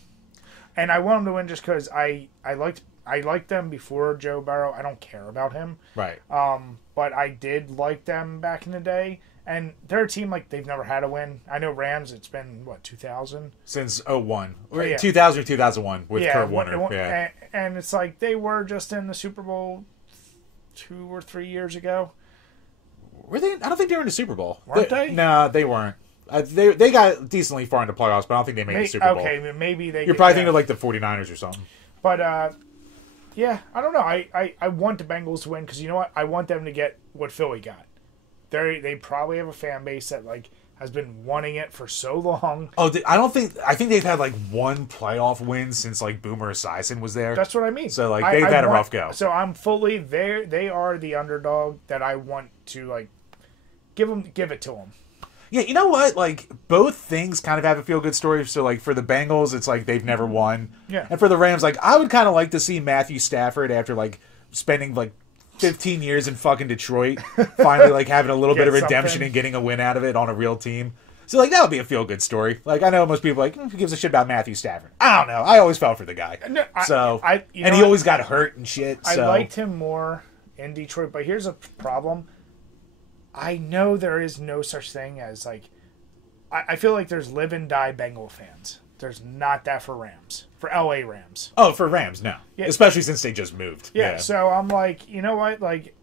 and I want them to win just because I liked them before Joe Burrow. I don't care about him, Right. but I did like them back in the day, and they're a team like they've never had a win. I know Rams. It's been what 2000 Since 01. Oh, yeah. 2000 or 2001 with Kurt Warner. Yeah. And it's like they were just in the Super Bowl 2 or 3 years ago. Were they? I don't think they were in the Super Bowl. Weren't they? No, they weren't. They got decently far into playoffs, but I don't think they made the Super Bowl. Okay, maybe they. You're probably thinking of like the 49ers or something. But yeah, I don't know. I want the Bengals to win because you know what? I want them to get what Philly got. They probably have a fan base that like has been wanting it for so long. Oh, I think they've had like one playoff win since like Boomer Esiason was there. That's what I mean. So like they've had a rough go. So I'm fully there. They are the underdog that I want to like give it to them. Yeah, you know what? Like both things kind of have a feel good story. So like for the Bengals, it's like they've never won. Yeah. And for the Rams, like I would kind of like to see Matthew Stafford after like spending like 15 years in fucking Detroit, finally like having a little bit of redemption something. and getting a win out of it on a real team. So like that would be a feel good story. Like I know most people are like who gives a shit about Matthew Stafford? I don't know. I always felt for the guy. No, And he always got hurt and shit. So. I liked him more in Detroit, but here's a problem. I know there is no such thing as like I feel like there's live and die Bengal fans. There's not that for Rams. For LA Rams. Oh, for Rams, no. Yeah. Especially since they just moved. Yeah, so I'm like, you know what? Like,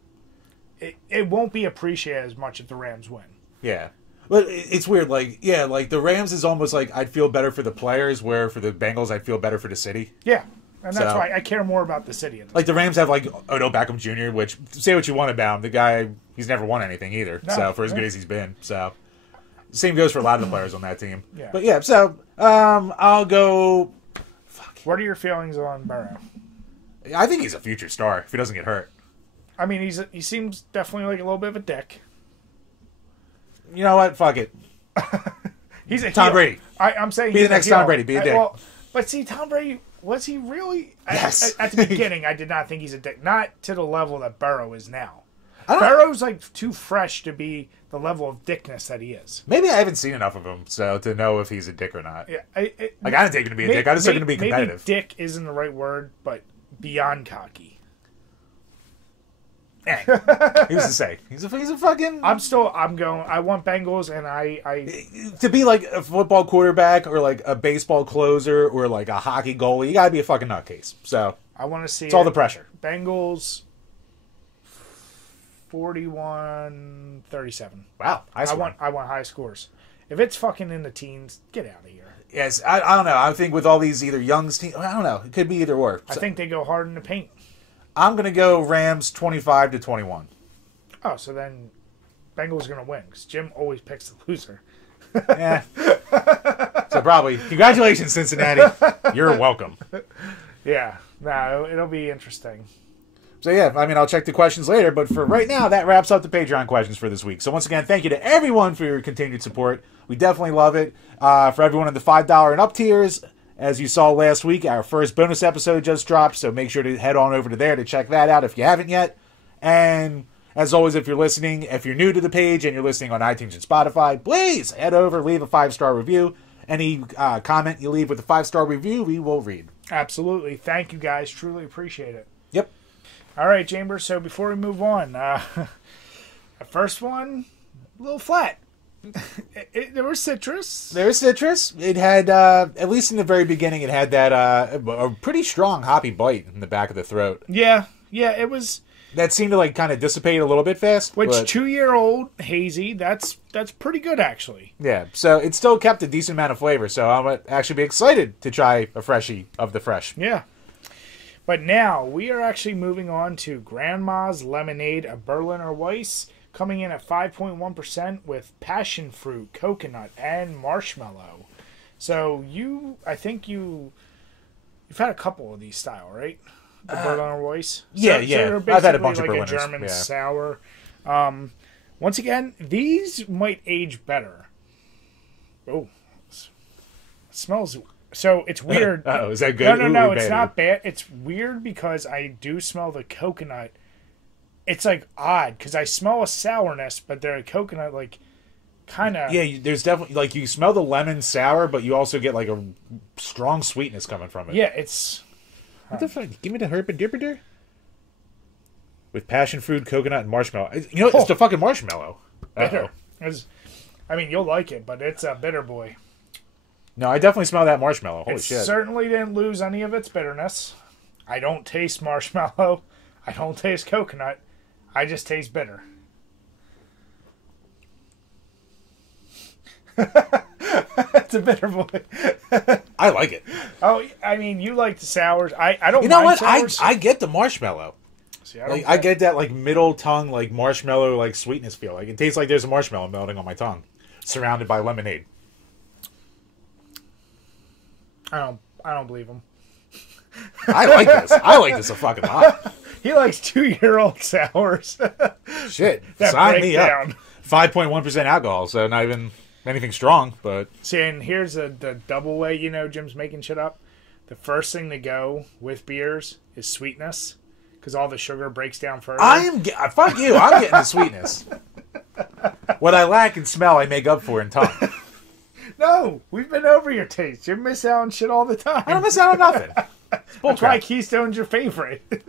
it won't be appreciated as much if the Rams win. Yeah. But it's weird. Like, yeah, like the Rams is almost like I'd feel better for the players, where for the Bengals, I'd feel better for the city. Yeah. And that's why I care more about the city. Like the Rams have like Odell Beckham Jr., which say what you want about him, the guy he's never won anything either. No, so for as good as he's been, so same goes for a lot of the players on that team. Yeah. But yeah, so I'll go. Fuck. What are your feelings on Burrow? I think he's a future star if he doesn't get hurt. I mean, he seems definitely like a little bit of a dick. You know what? Fuck it. He's a Tom heel. Brady. I'm saying Be the next Tom Brady. Be a dick. Well, but see, Tom Brady. Was he really? Yes. At the beginning, I did not think he's a dick. Not to the level that Burrow is now. Burrow's like too fresh to be the level of dickness that he is. Maybe I haven't seen enough of him to know if he's a dick or not. Yeah, I didn't take him to be a dick. I just took him to be competitive. Maybe dick isn't the right word, but beyond cocky. Who's to say? He's a fucking. I'm going. I want Bengals, and I to be like a football quarterback or like a baseball closer or like a hockey goalie. You gotta be a fucking nutcase. So I want to see. It's all the pressure. Bengals 41-37. Wow, I want high scores. If it's fucking in the teens, get out of here. Yes, I don't know. I think with all these either Young's team, I don't know. It could be either or. I think they go hard in the paint. I'm gonna go Rams 25-21. Oh, so then Bengals are gonna win because Jim always picks the loser. Yeah. So probably congratulations, Cincinnati. You're welcome. Yeah, no, it'll be interesting. So yeah, I mean, I'll check the questions later, but for right now, that wraps up the Patreon questions for this week. So once again, thank you to everyone for your continued support. We definitely love it. For everyone in the $5 and up tiers, as you saw last week, our first bonus episode just dropped, so make sure to head on over to there to check that out if you haven't yet. And as always, if you're listening, if you're new to the page and you're listening on iTunes and Spotify, please head over, leave a 5-star review. Any comment you leave with a 5-star review, we will read. Absolutely. Thank you, guys. Truly appreciate it. Yep. All right, Chambers, so before we move on, the first one, a little flat. There was citrus. There was citrus. It had, at least in the very beginning, it had that a pretty strong hoppy bite in the back of the throat. Yeah, it was. That seemed to like kind of dissipate a little bit fast. Which 2-year-old hazy, that's pretty good actually. Yeah, so it still kept a decent amount of flavor. So I'm gonna actually be excited to try a freshie of the fresh. Yeah. But now we are actually moving on to Grandma's Lemonade, a Berliner Weiss, coming in at 5.1% with passion fruit, coconut, and marshmallow. So I think you've had a couple of these style, right? The Berliner Weiss. Yeah. I've had a bunch like of Berliners. A German sour. Once again, these might age better. Oh, it smells. So it's weird. Oh, is that good? No, it's not bad. It's weird because I do smell the coconut. It's like odd because I smell a sourness, but the coconut, like kind of... Yeah, there's definitely, like, you smell the lemon sour, but you also get, like, a strong sweetness coming from it. Yeah, it's... What the fuck? Give me the herpidipper with passion fruit, coconut, and marshmallow. You know what? It's the fucking marshmallow. Bitter. I mean, you'll like it, but it's a bitter boy. No, I definitely smell that marshmallow. Holy shit. Certainly didn't lose any of its bitterness. I don't taste marshmallow. I don't taste coconut. I just taste bitter. It's a bitter boy. I like it. Oh, I mean, you like the sours. I don't. You know what? Sours. I get the marshmallow. See, I get that like middle tongue, like marshmallow, like sweetness feel. Like it tastes like there's a marshmallow melting on my tongue, surrounded by lemonade. I don't believe him. I like this. I like this a fucking lot. He likes 2-year-old sours. Shit, That sign me breakdown. up. 5.1% alcohol, so not even anything strong, but... See, and here's the double way, Jim's making shit up. The first thing to go with beers is sweetness, because all the sugar breaks down further. Fuck you, I'm getting the sweetness. What I lack in smell, I make up for in tongue. No, we've been over your taste. You miss out on shit all the time. I don't miss out on nothing. That's why Keystone's your favorite.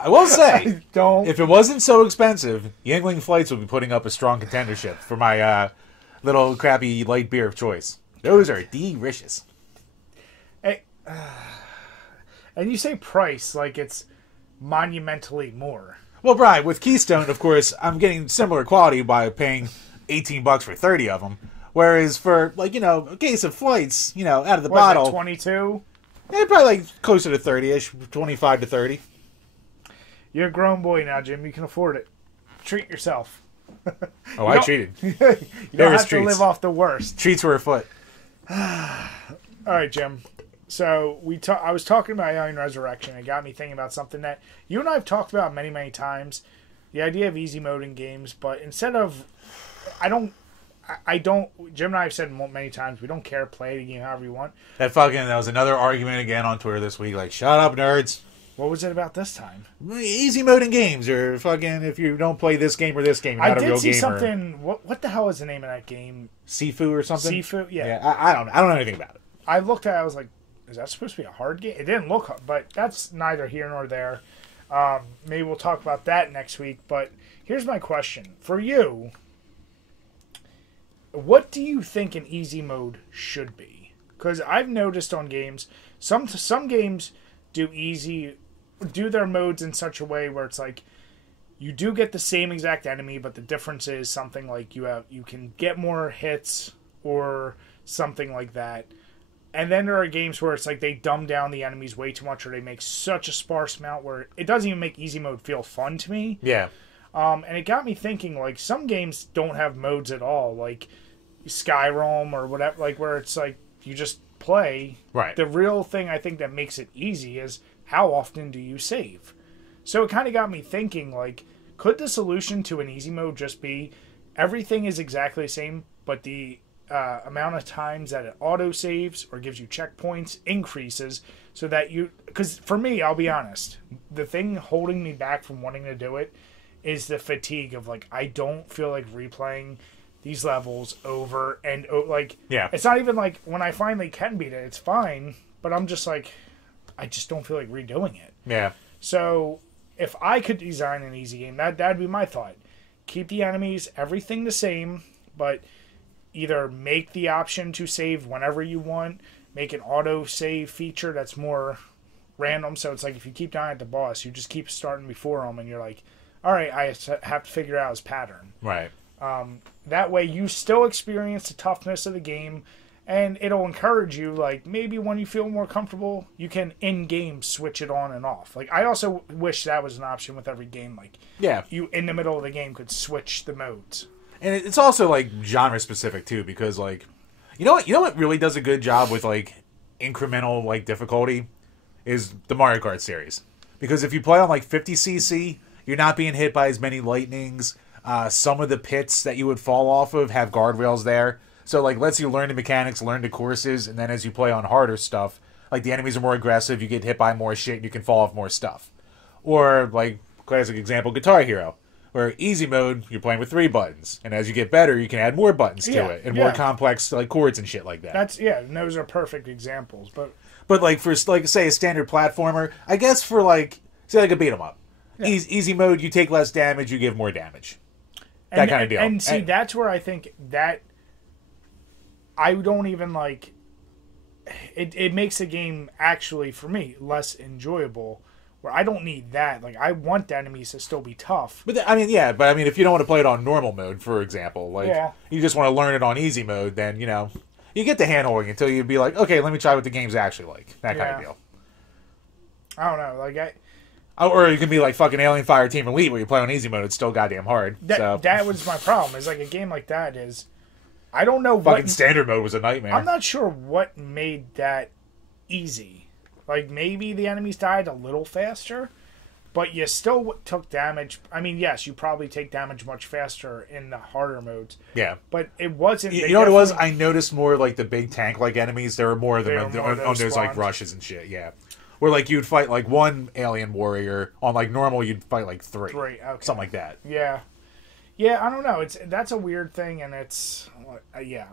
I will say, Don't. if it wasn't so expensive, Yingling Flights would be putting up a strong contendership for my little crappy light beer of choice. Those are delicious. Hey, and you say price like it's monumentally more. Well, Brian, with Keystone, of course, I'm getting similar quality by paying $18 for 30 of them. Whereas for, like, a case of Flights, out of the bottle... 22? Yeah, probably like closer to 30-ish, 25 to 30. You're a grown boy now, Jim. You can afford it. Treat yourself. Oh, I treated. You don't have to live off the worst. Treats were afoot. All right, Jim. So I was talking about Alien Resurrection. It got me thinking about something that you and I have talked about many, many times. The idea of easy mode in games, but instead of... Jim and I have said many times, we don't care, play the game however you want. That was another argument again on Twitter this week. Like, shut up, nerds. What was it about this time? Easy mode in games, or fucking if you don't play this game or this game, you're not a real gamer. I did see something. What the hell is the name of that game? Sifu or something? Sifu, yeah. Yeah, I don't know anything about it. I looked at it, I was like, is that supposed to be a hard game? It didn't look hard, but that's neither here nor there. Maybe we'll talk about that next week, but here's my question. For you, what do you think an easy mode should be? Because I've noticed on games, some games do their modes in such a way where it's like you do get the same exact enemy, but the difference is something like you can get more hits or something like that. And then there are games where it's like they dumb down the enemies way too much, or they make such a sparse amount where it doesn't even make easy mode feel fun to me. Yeah. And it got me thinking, like, some games don't have modes at all, like Skyrim or whatever, like where it's like you just play. Right. The real thing I think that makes it easy is how often do you save? So it kind of got me thinking, like, could the solution to an easy mode just be everything is exactly the same, but the amount of times that it auto saves or gives you checkpoints increases so that because for me, I'll be honest, the thing holding me back from wanting to do it is the fatigue of, like, I don't feel like replaying these levels over and like, yeah. It's not even like when I finally can beat it, it's fine, but I'm just like, I just don't feel like redoing it. Yeah. So if I could design an easy game, that'd be my thought. Keep the enemies, everything the same, but either make the option to save whenever you want, make an auto save feature that's more random. So it's like if you keep dying at the boss, you just keep starting before him, and you're like, all right, I have to figure out his pattern. Right. That way you still experience the toughness of the game, and it'll encourage you, like, maybe when you feel more comfortable, you can in-game switch it on and off. Like, I also wish that was an option with every game. Like, yeah, you, in the middle of the game, could switch the modes. And it's also, like, genre-specific, too, because, like, you know what really does a good job with, like, incremental, like, difficulty? Is the Mario Kart series. Because if you play on, like, 50cc, you're not being hit by as many lightnings. Some of the pits that you would fall off of have guardrails there. So, like, lets you learn the mechanics, learn the courses, and then as you play on harder stuff, like, the enemies are more aggressive, you get hit by more shit, and you can fall off more stuff. Or, like, classic example, Guitar Hero. Where easy mode, you're playing with 3 buttons, and as you get better, you can add more buttons to it and more complex like chords and shit like that. That's and those are perfect examples. But like for like say a standard platformer, I guess for like say like a beat 'em up, easy mode, you take less damage, you give more damage. That kind of deal. And see, that's where I think that I don't even like. It makes the game actually for me less enjoyable. Where I don't need that. Like, I want the enemies to still be tough. But if you don't want to play it on normal mode, for example, like you just want to learn it on easy mode, then you get the hand-holding until you'd be like, okay, let me try what the game's actually like. That kind of deal. I don't know, like or you can be like fucking Alien Fire Team Elite, where you play on easy mode, it's still goddamn hard. That was my problem. Is like a game like that is, I don't know fucking standard mode was a nightmare. I'm not sure what made that easy. Like, maybe the enemies died a little faster, but you still took damage. I mean, yes, you probably take damage much faster in the harder modes. Yeah. But it wasn't... You know what it was? I noticed more, like, the big tank-like enemies. There were more of them on those, like, rushes and shit, yeah. Where, like, you'd fight, like, one alien warrior. On, like, normal, you'd fight, like, 3. 3, okay. Something like that. Yeah. Yeah, I don't know. That's a weird thing, and it's...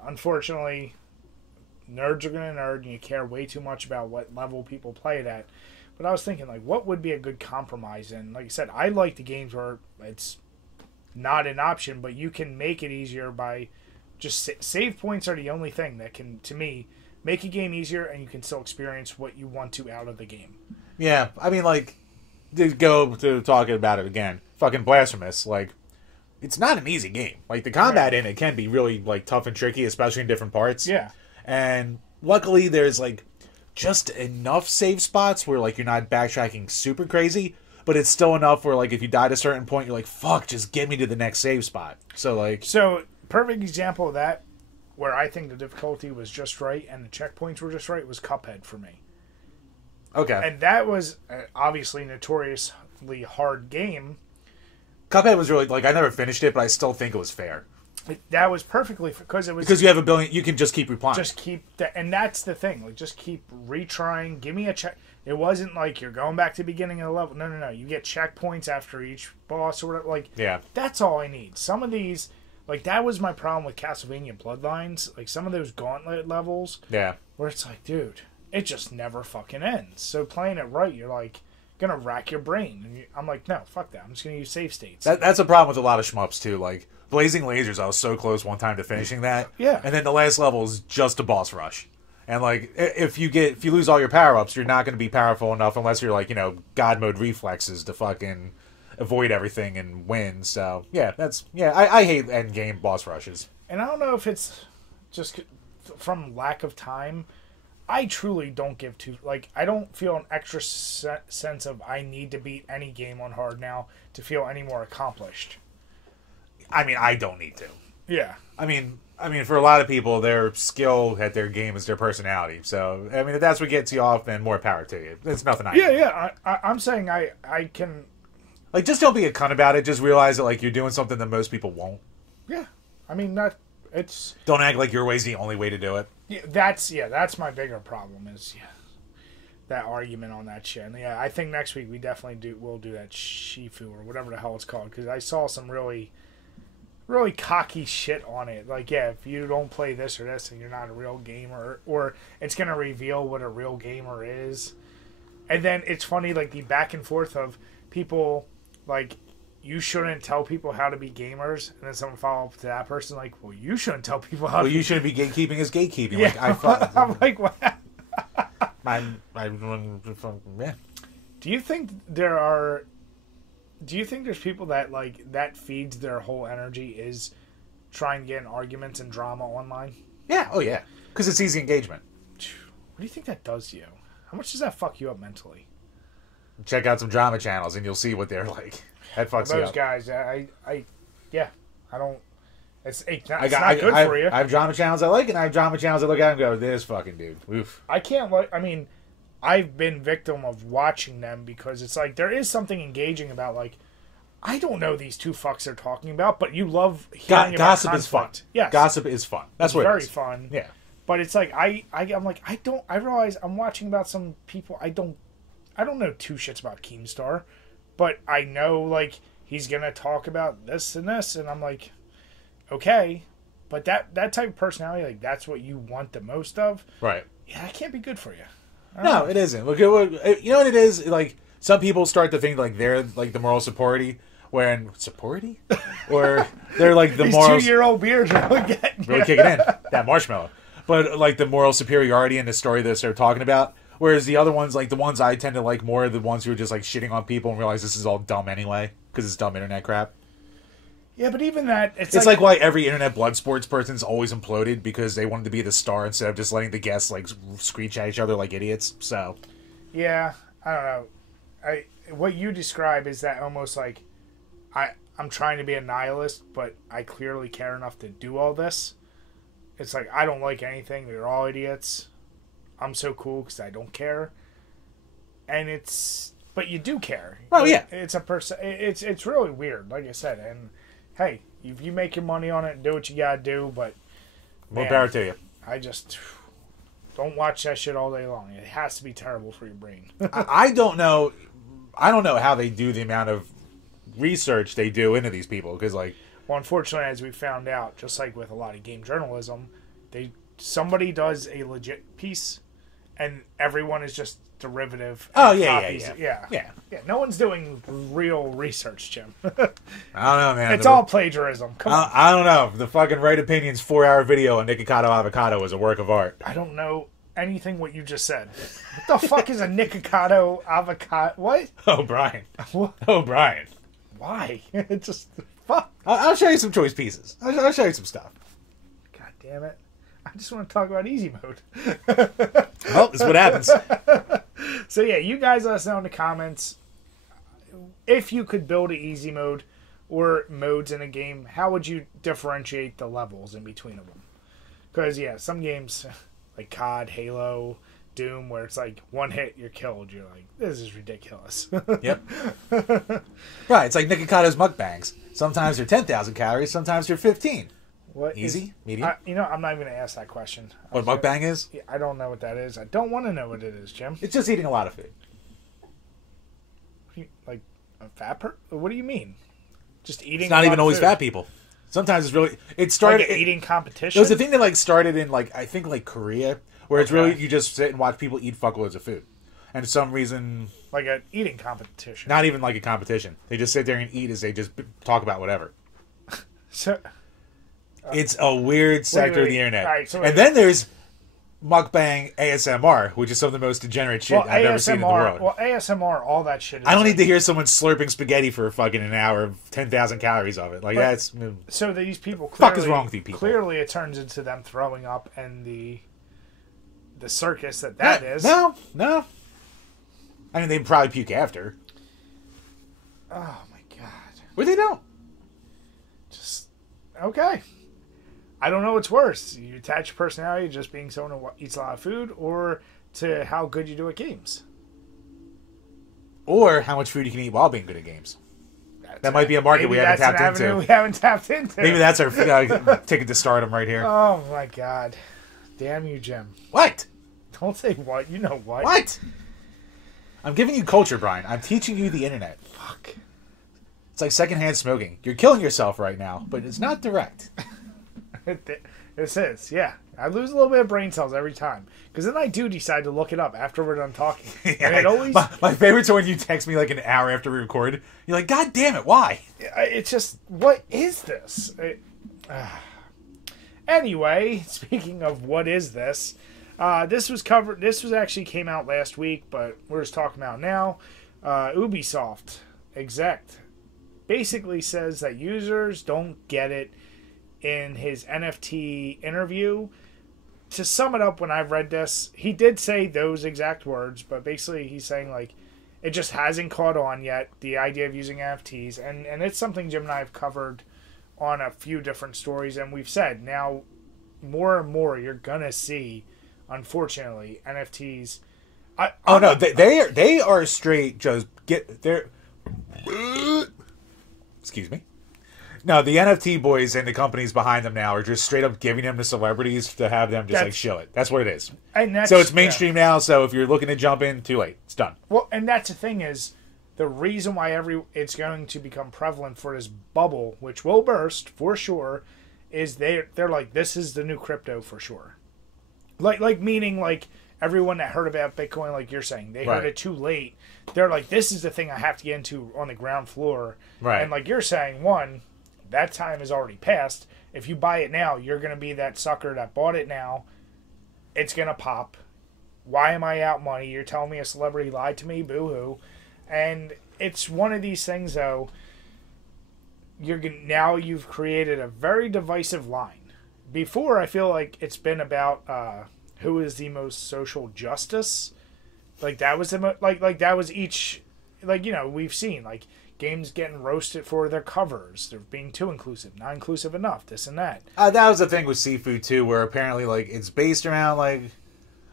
unfortunately... Nerds are going to nerd, and you care way too much about what level people play it at. But I was thinking, like, what would be a good compromise? And like I said, I like the games where it's not an option, but you can make it easier by just... Save points are the only thing that can, to me, make a game easier, and you can still experience what you want to out of the game. Yeah, I mean, like, to go to talking about it again, fucking Blasphemous, like, it's not an easy game. Like, the combat in it can be really, like, tough and tricky, especially in different parts. Yeah. And luckily there's like just enough save spots where like you're not backtracking super crazy, but it's still enough where like if you die at a certain point you're like, fuck, just get me to the next save spot. So perfect example of that where I think the difficulty was just right and the checkpoints were just right was Cuphead for me. Okay. And that was obviously a notoriously hard game. Cuphead was really like I never finished it, but I still think it was fair. That was perfectly because it was because you have a billion. You can just keep replying. Just keep that, and that's the thing. Like, just keep retrying. Give me a check. It wasn't like you're going back to the beginning of the level. No. You get checkpoints after each boss or whatever. Like, that's all I need. Some of these, like that was my problem with Castlevania Bloodlines. Like some of those gauntlet levels, where it's like, dude, it just never fucking ends. So playing it right, you're like gonna rack your brain, and I'm like, no, fuck that. I'm just gonna use save states. That's a problem with a lot of shmups too. Like. Blazing Lasers, I was so close one time to finishing that. Yeah. And then the last level is just a boss rush. And like if you lose all your power-ups, you're not going to be powerful enough unless you're like, God mode reflexes to fucking avoid everything and win. So, I hate end game boss rushes. And I don't know if it's just from lack of time. I truly don't give two... Like, I don't feel an extra sense of I need to beat any game on hard now to feel any more accomplished. I mean, I don't need to. Yeah. I mean, for a lot of people, their skill at their game is their personality. So, I mean, if that's what gets you off, then more power to you. It's nothing I do. I'm saying I can... Like, just don't be a cunt about it. Just realize that, like, you're doing something that most people won't. Yeah. I mean, it's... Don't act like your way's the only way to do it. Yeah, that's my bigger problem is that argument on that shit. And I think next week we definitely we'll do that Shifu or whatever the hell it's called, because I saw some really cocky shit on it. Like, if you don't play this or this, then you're not a real gamer, or it's gonna reveal what a real gamer is. And then it's funny, like the back and forth of people like, you shouldn't tell people how to be gamers, and then someone follow up to that person like, well, you shouldn't tell people how. Well, you shouldn't be gatekeeping as gatekeeping. Yeah. Like I'm like, what? Yeah. Do you think there's people that like that feeds their whole energy is trying to get in arguments and drama online? Yeah. Oh yeah. Because it's easy engagement. What do you think that does to you? How much does that fuck you up mentally? Check out some drama channels and you'll see what they're like. That fucks you up. Those guys, I don't. It's not good for you. I have drama channels I like, and I have drama channels I look at and go, "This fucking dude." Oof. I can't like. I mean, I've been victim of watching them because it's like there is something engaging about like, I don't know these two fucks they're talking about, but you love hearing about gossip is fun. Yes, gossip is fun. That's what very it is. Fun. Yeah, but it's like I'm like I realize I'm watching about some people I don't know two shits about Keemstar, but I know like he's going to talk about this and this. And I'm like, okay. But that type of personality, like, that's what you want the most of. Right. Yeah, that can't be good for you. No, it isn't. Look, you know what it is? Like, some people start to think, like, they're, like, the moral superiority. When superiority? Or they're, like, the These moral... 2-year-old beers are really getting really kicking in. That marshmallow. But, like, the moral superiority in the story that they're talking about. Whereas the other ones, like, the ones I tend to like more are the ones who are just, like, shitting on people and realize this is all dumb anyway. Because it's dumb internet crap. Yeah, but even that... It's like why every internet blood sports person's always imploded, because they wanted to be the star instead of just letting the guests, like, screech at each other like idiots. So... Yeah, I don't know. What you describe is that almost like... I'm trying to be a nihilist, but I clearly care enough to do all this. It's like, I don't like anything. They're all idiots. I'm so cool because I don't care. And it's... But you do care. Oh, yeah. It's a person. It's really weird, like I said. And, hey, if you make your money on it, do what you gotta do, but... More power to you. I just... Don't watch that shit all day long. It has to be terrible for your brain. I don't know. I don't know how they do the amount of research they do into these people, because, like... Well, unfortunately, as we found out, just like with a lot of game journalism, somebody does a legit piece, and everyone is just derivative. Oh, yeah. No one's doing real research, Jim. I don't know, man. It's all plagiarism. Come on. I don't know. The fucking Right Opinions 4-hour video on Nikocado Avocado is a work of art. I don't know anything what you just said. What the fuck is a Nikocado Avocado? What? Oh, Brian. What? Oh, Brian. Why? It just... Fuck. I'll show you some choice pieces. I'll show you some stuff. God damn it. I just want to talk about easy mode. Well, this is what happens. So yeah, you guys let us know in the comments if you could build an easy mode or modes in a game, how would you differentiate the levels in between of them? Because yeah, some games like COD, Halo, Doom, where it's like one hit, you're killed. You're like, this is ridiculous. Yep. Right, it's like Nikokado's mukbangs. Sometimes they're 10,000 calories, sometimes they're 15. What Easy? Medium? I'm not even going to ask that question. What mukbang is? Yeah, I don't know what that is. I don't want to know what it is, Jim. It's just eating a lot of food. Like a fat What do you mean? Just eating? It's not even always food. fat people. Sometimes it's really... It started... Like an eating competition? It was a thing that like started in like, I think like Korea, where it's really, you just sit and watch people eat fuckloads of food. And for some reason... Like an eating competition. Not even like a competition. They just sit there and eat as they just talk about whatever. So... It's a weird sector of the internet. Right, and then there's mukbang ASMR, which is some of the most degenerate shit I've ever seen in the world. Well, ASMR, all that shit is... I don't need to hear someone slurping spaghetti for fucking an hour of 10,000 calories of it. Like, that's... So these people clearly... Fuck is wrong with you people? Clearly it turns into them throwing up and the circus that is. No. I mean, they'd probably puke after. Oh, my God. But they don't. Just... Okay. I don't know what's worse. You attach your personality to just being someone who eats a lot of food, or to how good you do at games. Or how much food you can eat while being good at games. That might be a market we haven't tapped into. We haven't tapped into. Maybe that's our ticket to stardom right here. Oh my God. Damn you, Jim. What? Don't say what. You know what. What? I'm giving you culture, Brian. I'm teaching you the internet. Fuck. It's like secondhand smoking. You're killing yourself right now, but it's not direct. This is, yeah. I lose a little bit of brain cells every time. Because then I do decide to look it up after we're done talking. And it always... my favorite's when you text me like an hour after we record. You're like, God damn it, why? It's just, what is this? Anyway, speaking of what is this, this was actually came out last week, but we're just talking about now. Ubisoft exec basically says that users don't get it in his NFT interview. To sum it up, when I've read this, he did say those exact words, but basically he's saying, like, it just hasn't caught on yet, the idea of using NFTs, and it's something Jim and I have covered on a few different stories, and we've said, now, more and more, you're gonna see, unfortunately, NFTs... They are straight, just get... They're... Excuse me. No, the NFT boys and the companies behind them now are just straight up giving them to celebrities to have them just shill it. That's what it is. So it's mainstream now, so if you're looking to jump in, too late. It's done. Well, and that's the thing is, the reason why it's going to become prevalent for this bubble, which will burst for sure, is they're like, this is the new crypto for sure. Like meaning like everyone that heard about Bitcoin, like you're saying, they heard it too late. They're like, this is the thing I have to get into on the ground floor. Right. And like you're saying, one, that time is already passed. If you buy it now, you're going to be that sucker that bought it now. It's going to pop. Why am I out money? You're telling me a celebrity lied to me? Boo-hoo. And it's one of these things, though, now you've created a very divisive line. Before, I feel like it's been about who is the most social justice. Like that was like that was each, like, you know, we've seen like games getting roasted for their covers. They're being too inclusive, not inclusive enough, this and that. That was the thing with Seafood too, where apparently like it's based around like,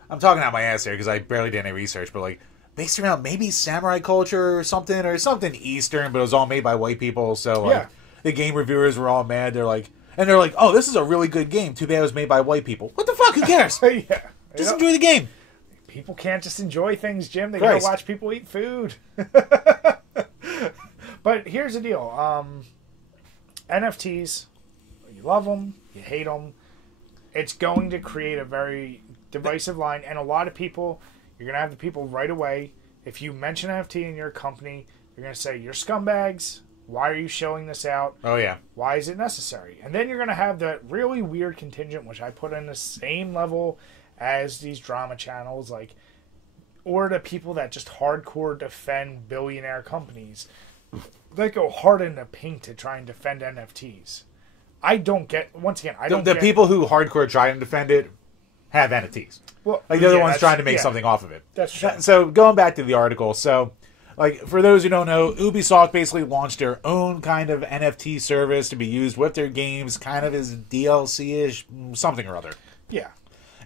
I'm talking out my ass here because I barely did any research, but like based around maybe samurai culture or something Eastern, but it was all made by white people. So like the game reviewers were all mad. They're like, oh, this is a really good game. Too bad it was made by white people. What the fuck? Who cares? Just enjoy the game. People can't just enjoy things, Jim. They gotta watch people eat food. But here's the deal. NFTs, you love them, you hate them. It's going to create a very divisive line, and a lot of people, you're going to have the people right away. If you mention NFT in your company, you're going to say, you're scumbags. Why are you showing this out? Oh, yeah. Why is it necessary? And then you're going to have that really weird contingent, which I put in the same level as these drama channels, like, or the people that just hardcore defend billionaire companies. They go hard in the paint to try and defend NFTs. I don't get, once again, I don't get... The people who hardcore try and defend it have NFTs. Well, like, they're the ones trying to make something off of it. That's true. So, going back to the article, so, like, for those who don't know, Ubisoft basically launched their own kind of NFT service to be used with their games, kind of as DLC-ish, something or other. Yeah.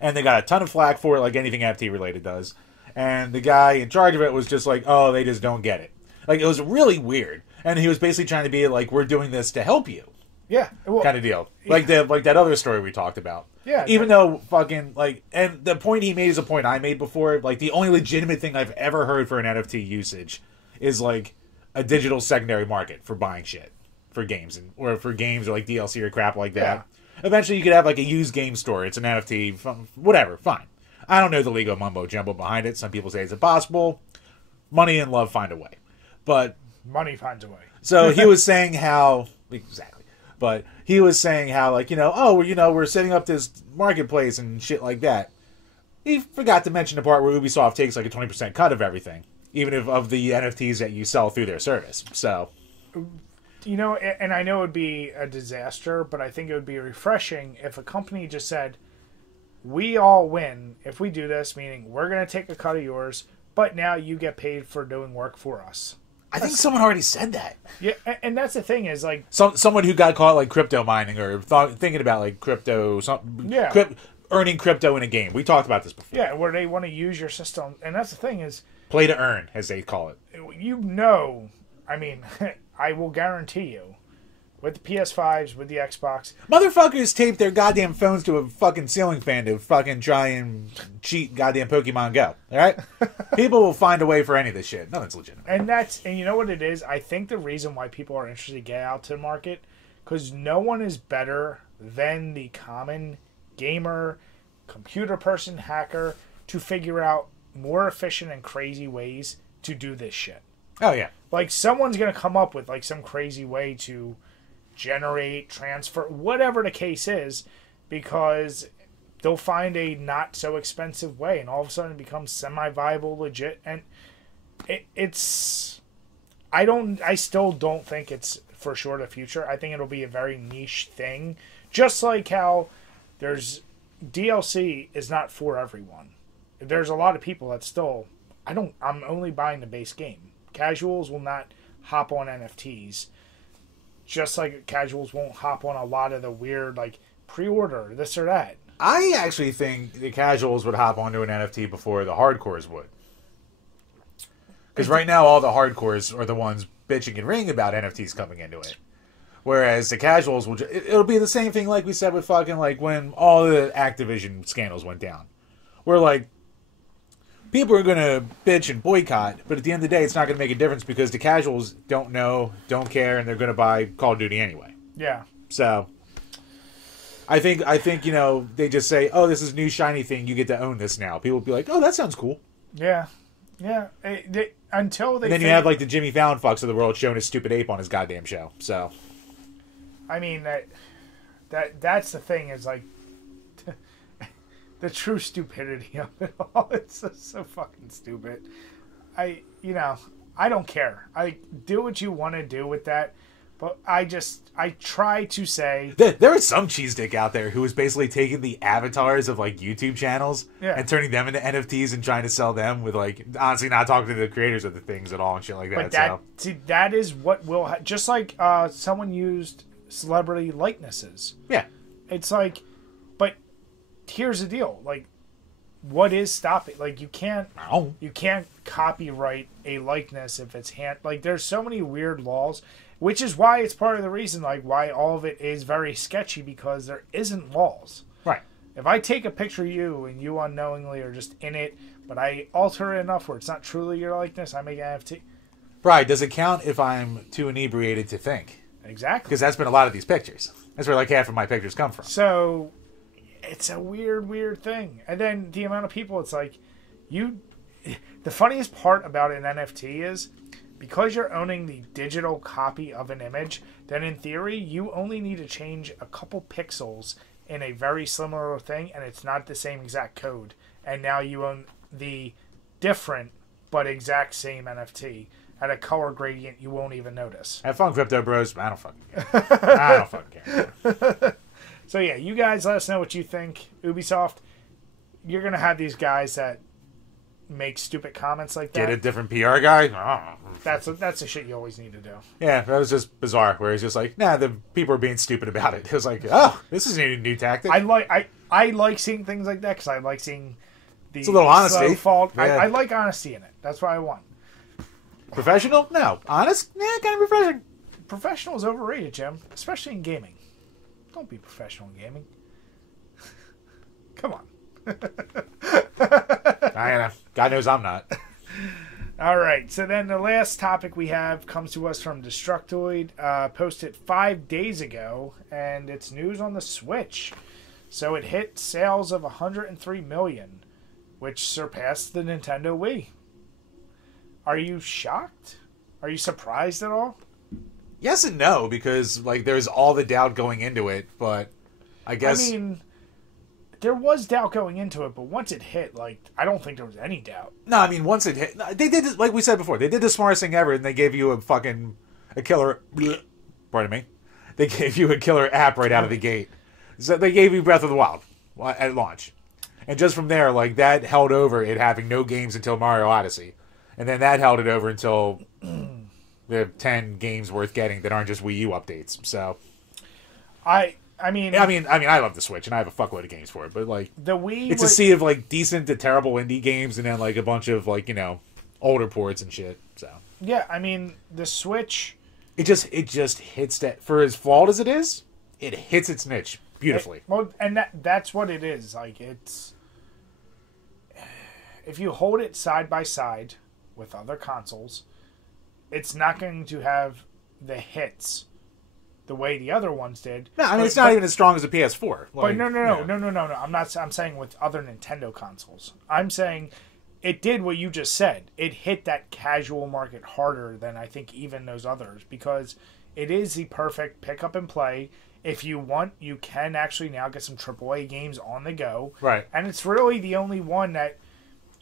And they got a ton of flack for it, like anything NFT related does. And the guy in charge of it was just like, oh, they just don't get it. Like, it was really weird. And he was basically trying to be like, we're doing this to help you. Yeah. Well, kind of deal. Like that other story we talked about. Yeah. Even though fucking, like, and the point he made is a point I made before. Like, the only legitimate thing I've ever heard for an NFT usage is, like, a digital secondary market for buying shit for games. Or for games or, like, DLC or crap like that. Yeah. Eventually you could have, like, a used game store. It's an NFT. Whatever. Fine. I don't know the legal mumbo-jumbo behind it. Some people say it's impossible. Money and love find a way. But... money finds a way. So he was saying how... Exactly. But he was saying how, like, we're setting up this marketplace and shit like that. He forgot to mention the part where Ubisoft takes, like, a 20% cut of everything. Even if of the NFTs that you sell through their service. So... and I know it would be a disaster, but I think it would be refreshing if a company just said... we all win if we do this, meaning we're going to take a cut of yours, but now you get paid for doing work for us. I think someone already said that. Yeah, and that's the thing is, like... someone who got caught, like, crypto mining or thinking about, like, crypto... earning crypto in a game. We talked about this before. Yeah, where they want to use your system. And that's the thing is... play to earn, as they call it. I mean, I will guarantee you, with the PS5s, with the Xbox... motherfuckers tape their goddamn phones to a fucking ceiling fan to fucking try and cheat goddamn Pokemon Go. Alright? People will find a way for any of this shit. Nothing's legitimate. And you know what it is? I think the reason why people are interested to get out to the market, because no one is better than the common gamer, computer person, hacker, to figure out more efficient and crazy ways to do this shit. Oh, yeah. Like, someone's going to come up with, like, some crazy way to... generate, transfer, whatever the case is, because they'll find a not so expensive way, and all of a sudden it becomes semi-viable, legit, and I still don't think it's for sure the future. I think it'll be a very niche thing, just like how there's DLC is not for everyone. There's a lot of people that still, I'm only buying the base game. Casuals will not hop on NFTs. Just like casuals won't hop on a lot of the weird, like, pre-order, this or that. I actually think the casuals would hop onto an NFT before the hardcores would. Because right now, all the hardcores are the ones bitching and ringing about NFTs coming into it. Whereas the casuals will... it'll be the same thing like we said with fucking, like, when all the Activision scandals went down. Where, like, people are going to bitch and boycott, but at the end of the day, it's not going to make a difference because the casuals don't know, don't care, and they're going to buy Call of Duty anyway. Yeah. So, I think they just say, oh, this is a new shiny thing, you get to own this now. People will be like, oh, that sounds cool. Yeah. Yeah. Until they. And then you have like the Jimmy Fallon fucks of the world showing his stupid ape on his goddamn show. So, I mean that's the thing is like the true stupidity of it all. It's so fucking stupid. I don't care. I do what you want to do with that, but I try to say there is some cheese dick out there who is basically taking the avatars of like YouTube channels and turning them into NFTs and trying to sell them with like honestly not talking to the creators of the things at all and shit like that. But that is what will just like someone used celebrity likenesses. Yeah, it's like, but here's the deal, like. What is stopping? Like you can't copyright a likeness if it's hand. Like there's so many weird laws, which is why it's part of the reason like why all of it is very sketchy because there isn't laws. Right. If I take a picture of you and you unknowingly are just in it, but I alter it enough where it's not truly your likeness, I make an NFT. Right. Does it count if I'm too inebriated to think? Exactly. Because that's been a lot of these pictures. That's where like half of my pictures come from. So. It's a weird thing. And then the amount of people, it's like, the funniest part about an NFT is, because you're owning the digital copy of an image, then in theory, you only need to change a couple pixels in a very similar thing, and it's not the same exact code. And now you own the different, but exact same NFT at a color gradient you won't even notice. Have fun, Crypto Bros. I don't fucking care. I don't fucking care. So yeah, you guys let us know what you think. Ubisoft, you're going to have these guys that make stupid comments like that. Get a different PR guy? Oh. That's the shit you always need to do. Yeah, that was just bizarre, where he's just like, nah, the people are being stupid about it. It was like, oh, this is a new tactic. I like seeing things like that because I like seeing it's a little honesty. Fault. Yeah. I like honesty in it. That's what I want. Professional? No. Honest? Yeah, kind of refreshing. Professional is overrated, Jim, especially in gaming. Don't be professional in gaming. Come on. I know. God knows I'm not. All right. So then the last topic we have comes to us from Destructoid. Posted 5 days ago, and it's news on the Switch. So it hit sales of 103 million, which surpassed the Nintendo Wii. Are you shocked? Are you surprised at all? Yes and no, because like there's all the doubt going into it, but I guess... I mean, there was doubt going into it, but once it hit, like, I don't think there was any doubt. No, I mean, once it hit... They did, like we said before, they did the smartest thing ever, and they gave you a killer... Pardon me. They gave you a killer app right out of the gate. So they gave you Breath of the Wild at launch. And just from there, like, that held over it having no games until Mario Odyssey. And then that held it over until... They have 10 games worth getting that aren't just Wii U updates. So, I mean, I love the Switch and I have a fuckload of games for it. But like, the Wii, it's a sea of like decent to terrible indie games, and then like a bunch of like older ports and shit. So yeah, I mean, the Switch, it just hits that for as flawed as it is, it hits its niche beautifully. And that's what it is. Like it's if you hold it side by side with other consoles. It's not going to have the hits the way the other ones did. No, I mean it's not even as strong as a PS4. Like, but no. I'm saying with other Nintendo consoles. I'm saying it did what you just said. It hit that casual market harder than I think even those others because it is the perfect pick up and play. If you want, you can actually now get some AAA games on the go. Right. And it's really the only one that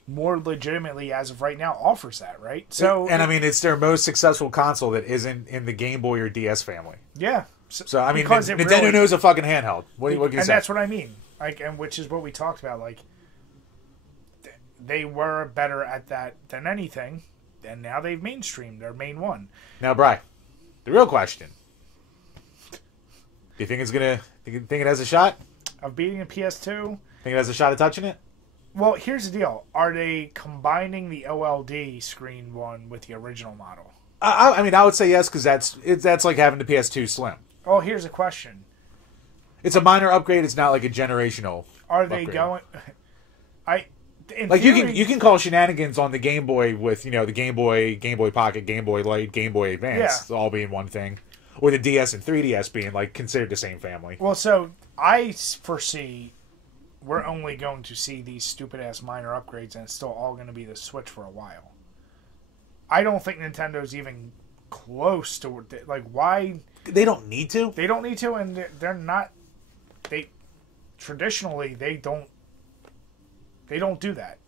more legitimately as of right now offers that, right? So I mean it's their most successful console that isn't in the Game Boy or DS family. Yeah. So I mean Nintendo really, knows a fucking handheld. What can you say? And that's what I mean. Like, and which is what we talked about. Like they were better at that than anything, and now they've mainstreamed their main one. Now, Bri, the real question: do you think it's gonna? Think it has a shot of beating a PS2? Think it has a shot of touching it? Well, here's the deal. Are they combining the OLED screen one with the original model? I mean, I would say yes, because that's like having the PS2 Slim. Oh, here's a question. It's a minor upgrade. It's not like a generational Are they upgrade. going... in Like theory, you can call shenanigans on the Game Boy with the Game Boy, Game Boy Pocket, Game Boy Light, Game Boy Advance, all being one thing, or the DS and 3DS being like considered the same family. Well, so I foresee we're only going to see these stupid ass minor upgrades, and it's still all going to be the Switch for a while. I don't think Nintendo's even close to like why They don't need to. they don't need to, and they're not. They traditionally they don't do that.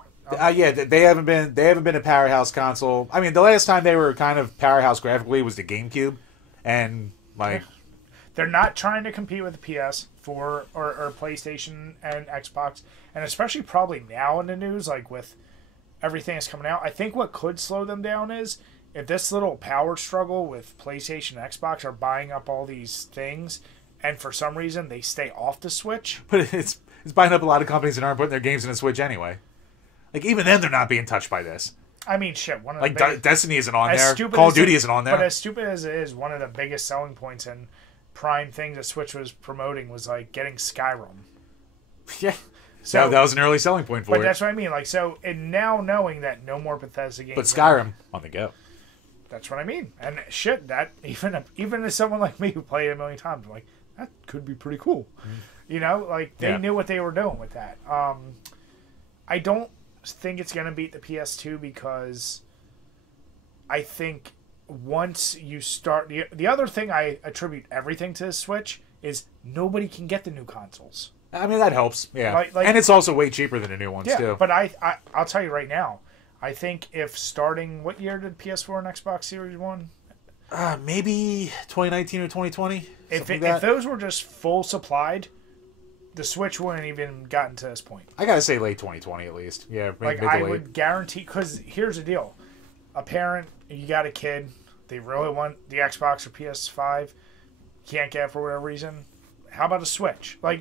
Yeah, they haven't been a powerhouse console. I mean, the last time they were kind of powerhouse graphically was the GameCube, and like they're not trying to compete with the PS4 or PlayStation and Xbox, and especially probably now in the news, like with everything that's coming out. I think what could slow them down is if this little power struggle with PlayStation and Xbox are buying up all these things, and for some reason they stay off the Switch. but it's buying up a lot of companies that aren't putting their games in the Switch anyway. Like even then, they're not being touched by this. I mean, shit. One of Like the biggest, Destiny isn't on there. stupid Call as of Duty it- isn't on there. But as stupid as it is, one of the biggest selling points and prime things that Switch was promoting was like getting Skyrim. Yeah. So that was an early selling point for but it. that's what I mean. Like, so, and now knowing that no more Bethesda games. But Skyrim on the go. That's what I mean. And shit, that even as someone like me who played it a million times, I'm like, that could be pretty cool. You know, like they knew what they were doing with that. I don't think it's gonna beat the PS2 because I think once you start the other thing I attribute everything to the Switch is nobody can get the new consoles. I mean, that helps. Yeah. Like- and it's also way cheaper than the new ones, Yeah, too. but I'll tell you right now, I think if starting, what year did PS4 and Xbox Series 1? Maybe 2019 or 2020. If Something like that. those were just full supplied, the Switch wouldn't even gotten to this point. I gotta say late 2020 at least. Yeah, Like, mid to I late. would guarantee, because here's the deal. A parent, you got a kid, they really want the Xbox or PS5, can't get it for whatever reason. How about a Switch? Like,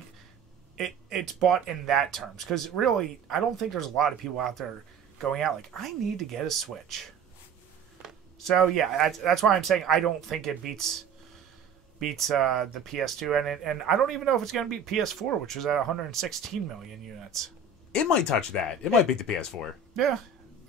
it's bought in that terms. Because really, I don't think there's a lot of people out there going out like, I need to get a Switch. So, yeah, that's why I'm saying I don't think it beats the PS2. And I don't even know if it's going to beat PS4, which was at 116 million units. It might touch that. It might beat the PS4. Yeah.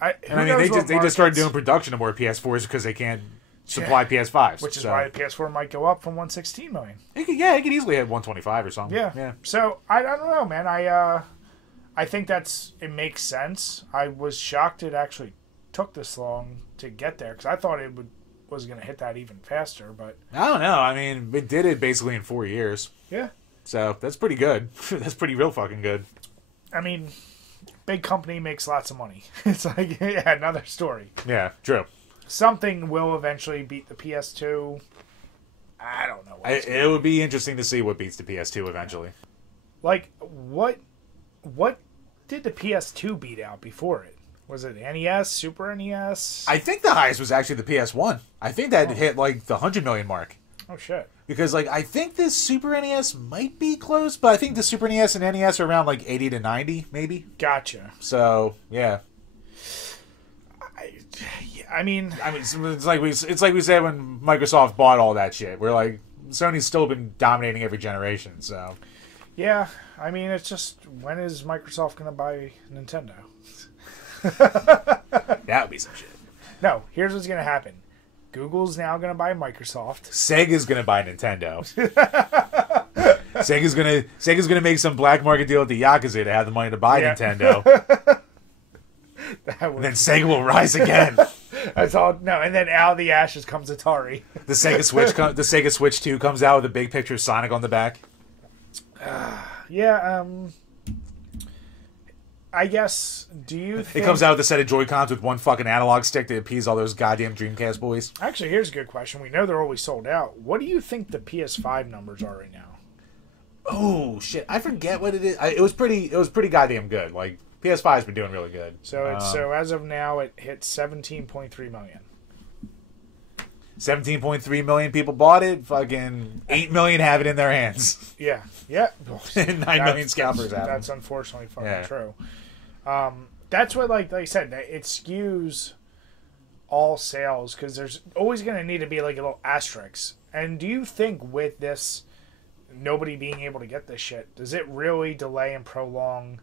And I mean, they just started doing production of more PS4s because they can't supply PS5s. Which is why the PS4 might go up from 116 million. It could easily hit 125 or something. Yeah. So I don't know, man. I think it makes sense. I was shocked it actually took this long to get there because I thought it was going to hit that even faster. But I don't know. I mean, it did it basically in 4 years. Yeah. So that's pretty good. That's pretty real fucking good. I mean, big company makes lots of money. It's like, yeah, another story. Yeah, true. Something will eventually beat the PS2. I don't know. It would be interesting to see what beats the PS2 eventually. Like, what did the PS2 beat out before it? Was it NES, Super NES? I think the highest was actually the PS1. I think that hit like the 100 million mark. Oh, shit. Because like I think this Super NES might be close, but I think the Super NES and NES are around like 80 to 90 maybe. Gotcha. So, yeah. I mean, it's like we said when Microsoft bought all that shit. We're like, Sony's still been dominating every generation, so. Yeah, I mean, it's just, when is Microsoft going to buy Nintendo? That would be some shit. No, here's what's going to happen. Google's now going to buy Microsoft. Sega's going to buy Nintendo. Sega's gonna make some black market deal with the Yakuza to have the money to buy Nintendo. And then Sega will rise again. That's all. No, and then out of the ashes comes Atari. The Sega Switch 2 comes out with a big picture of Sonic on the back. Yeah, I guess, do you think... It comes out with a set of Joy-Cons with one fucking analog stick to appease all those goddamn Dreamcast boys. Actually, here's a good question. We know they're always sold out. What do you think the PS5 numbers are right now? Oh, shit. I forget what it is. It was pretty goddamn good. Like, PS5's been doing really good. So so as of now, it hit 17.3 million. 17.3 million people bought it. Fucking 8 million have it in their hands. Yeah. 9 million scalpers have it. That's unfortunately fucking true. That's what, like I said, it skews all sales because there's always going to need to be like a little asterisk. And do you think with this, nobody being able to get this shit, does it really delay and prolong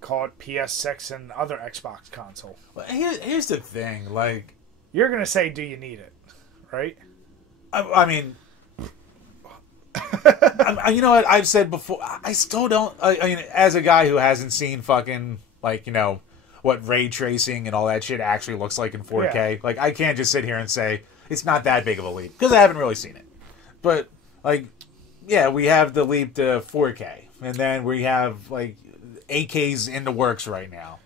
call it PS6 and other Xbox console. Well, here's the thing, like... You're going to say, do you need it? Right? I mean... you know what I've said before, I still don't... I mean, as a guy who hasn't seen fucking, like, you know, what ray tracing and all that shit actually looks like in 4K, yeah. like, I can't just sit here and say it's not that big of a leap, because I haven't really seen it. But, like, yeah, we have the leap to 4K, and then we have, like, 8K's in the works right now.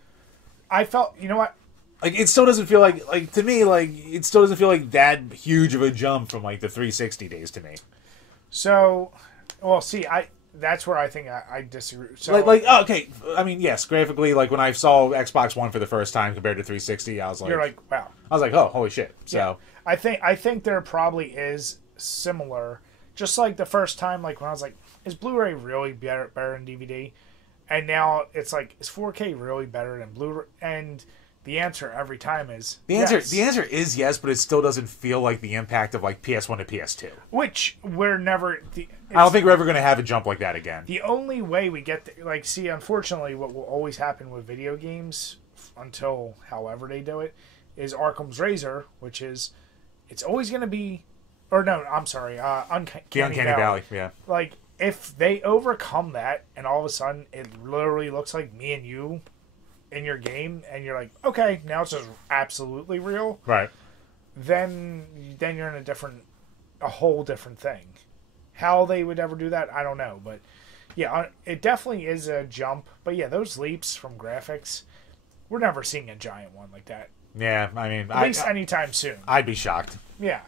I felt, you know what? Like, it still doesn't feel like, to me, like, it still doesn't feel like that huge of a jump from, like, the 360 days to me. So, well, see, that's where I think I disagree. So, okay, I mean, yes, graphically, like, when I saw Xbox One for the first time compared to 360, I was like... You're like, wow. I was like, oh, holy shit. So... Yeah. I think there probably is similar, just like the first time, like, when I was like, is Blu-ray really better than DVD? And now it's like, is 4K really better than Blu-ray? And... the answer every time is yes. The answer is yes, but it still doesn't feel like the impact of like PS1 to PS2. Which we're never... I don't think we're ever going to have a jump like that again. The only way we get... like, see, unfortunately, what will always happen with video games, until however they do it, is Arkham's Razor, which is... It's always going to be... Or no, I'm sorry. Uncanny Valley, yeah. Like, if they overcome that, and all of a sudden it literally looks like me and you... in your game, and you're like, okay, now it's just absolutely real. Right. Then you're in a whole different thing. How they would ever do that, I don't know. But yeah, it definitely is a jump. But yeah, those leaps from graphics, we're never seeing a giant one like that. Yeah, I mean, at least anytime soon. I'd be shocked. Yeah.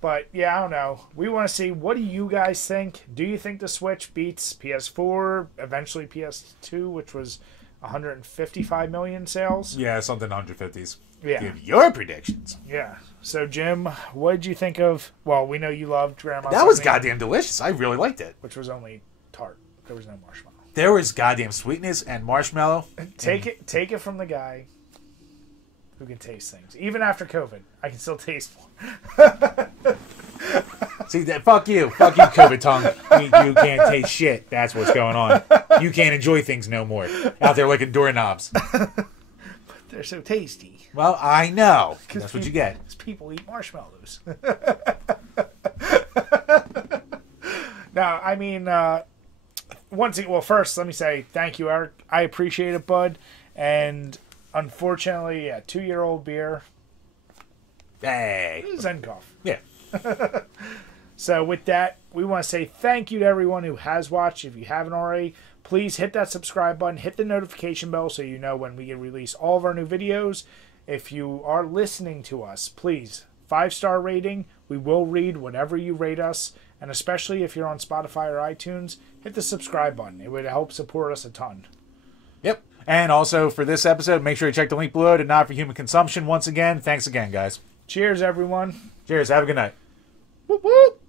But yeah, I don't know. We want to see, what do you guys think? Do you think the Switch beats PS4, eventually PS2, which was 155 million sales? Yeah, something 150s. Yeah. Give your predictions. Yeah. So, Jim, what did you think of... Well, we know you loved Grandma's... That was goddamn delicious. I really liked it. Which was only tart. There was no marshmallow. There was goddamn sweetness and marshmallow. Take it from the guy who can taste things. Even after COVID, I can still taste more. See, fuck you. Fuck you, COVID tongue. You can't taste shit. That's what's going on. You can't enjoy things no more. Out there licking doorknobs. But they're so tasty. Well, I know. That's what you get. Because people eat marshmallows. Now, I mean, first, let me say thank you, Eric. I appreciate it, bud. And unfortunately, a 2-year-old beer. Hey. Zenkoff. Yeah. So with that, we want to say thank you to everyone who has watched. If you haven't already, please hit that subscribe button, hit the notification bell so you know when we release all of our new videos. If you are listening to us, please, 5-star rating. We will read whatever you rate us. And especially if you're on Spotify or iTunes, hit the subscribe button. It would help support us a ton. Yep. And also for this episode, make sure you check the link below to Not for Human Consumption. Once again, thanks again, guys. Cheers, everyone. Cheers. Have a good night. Whoop, whoop.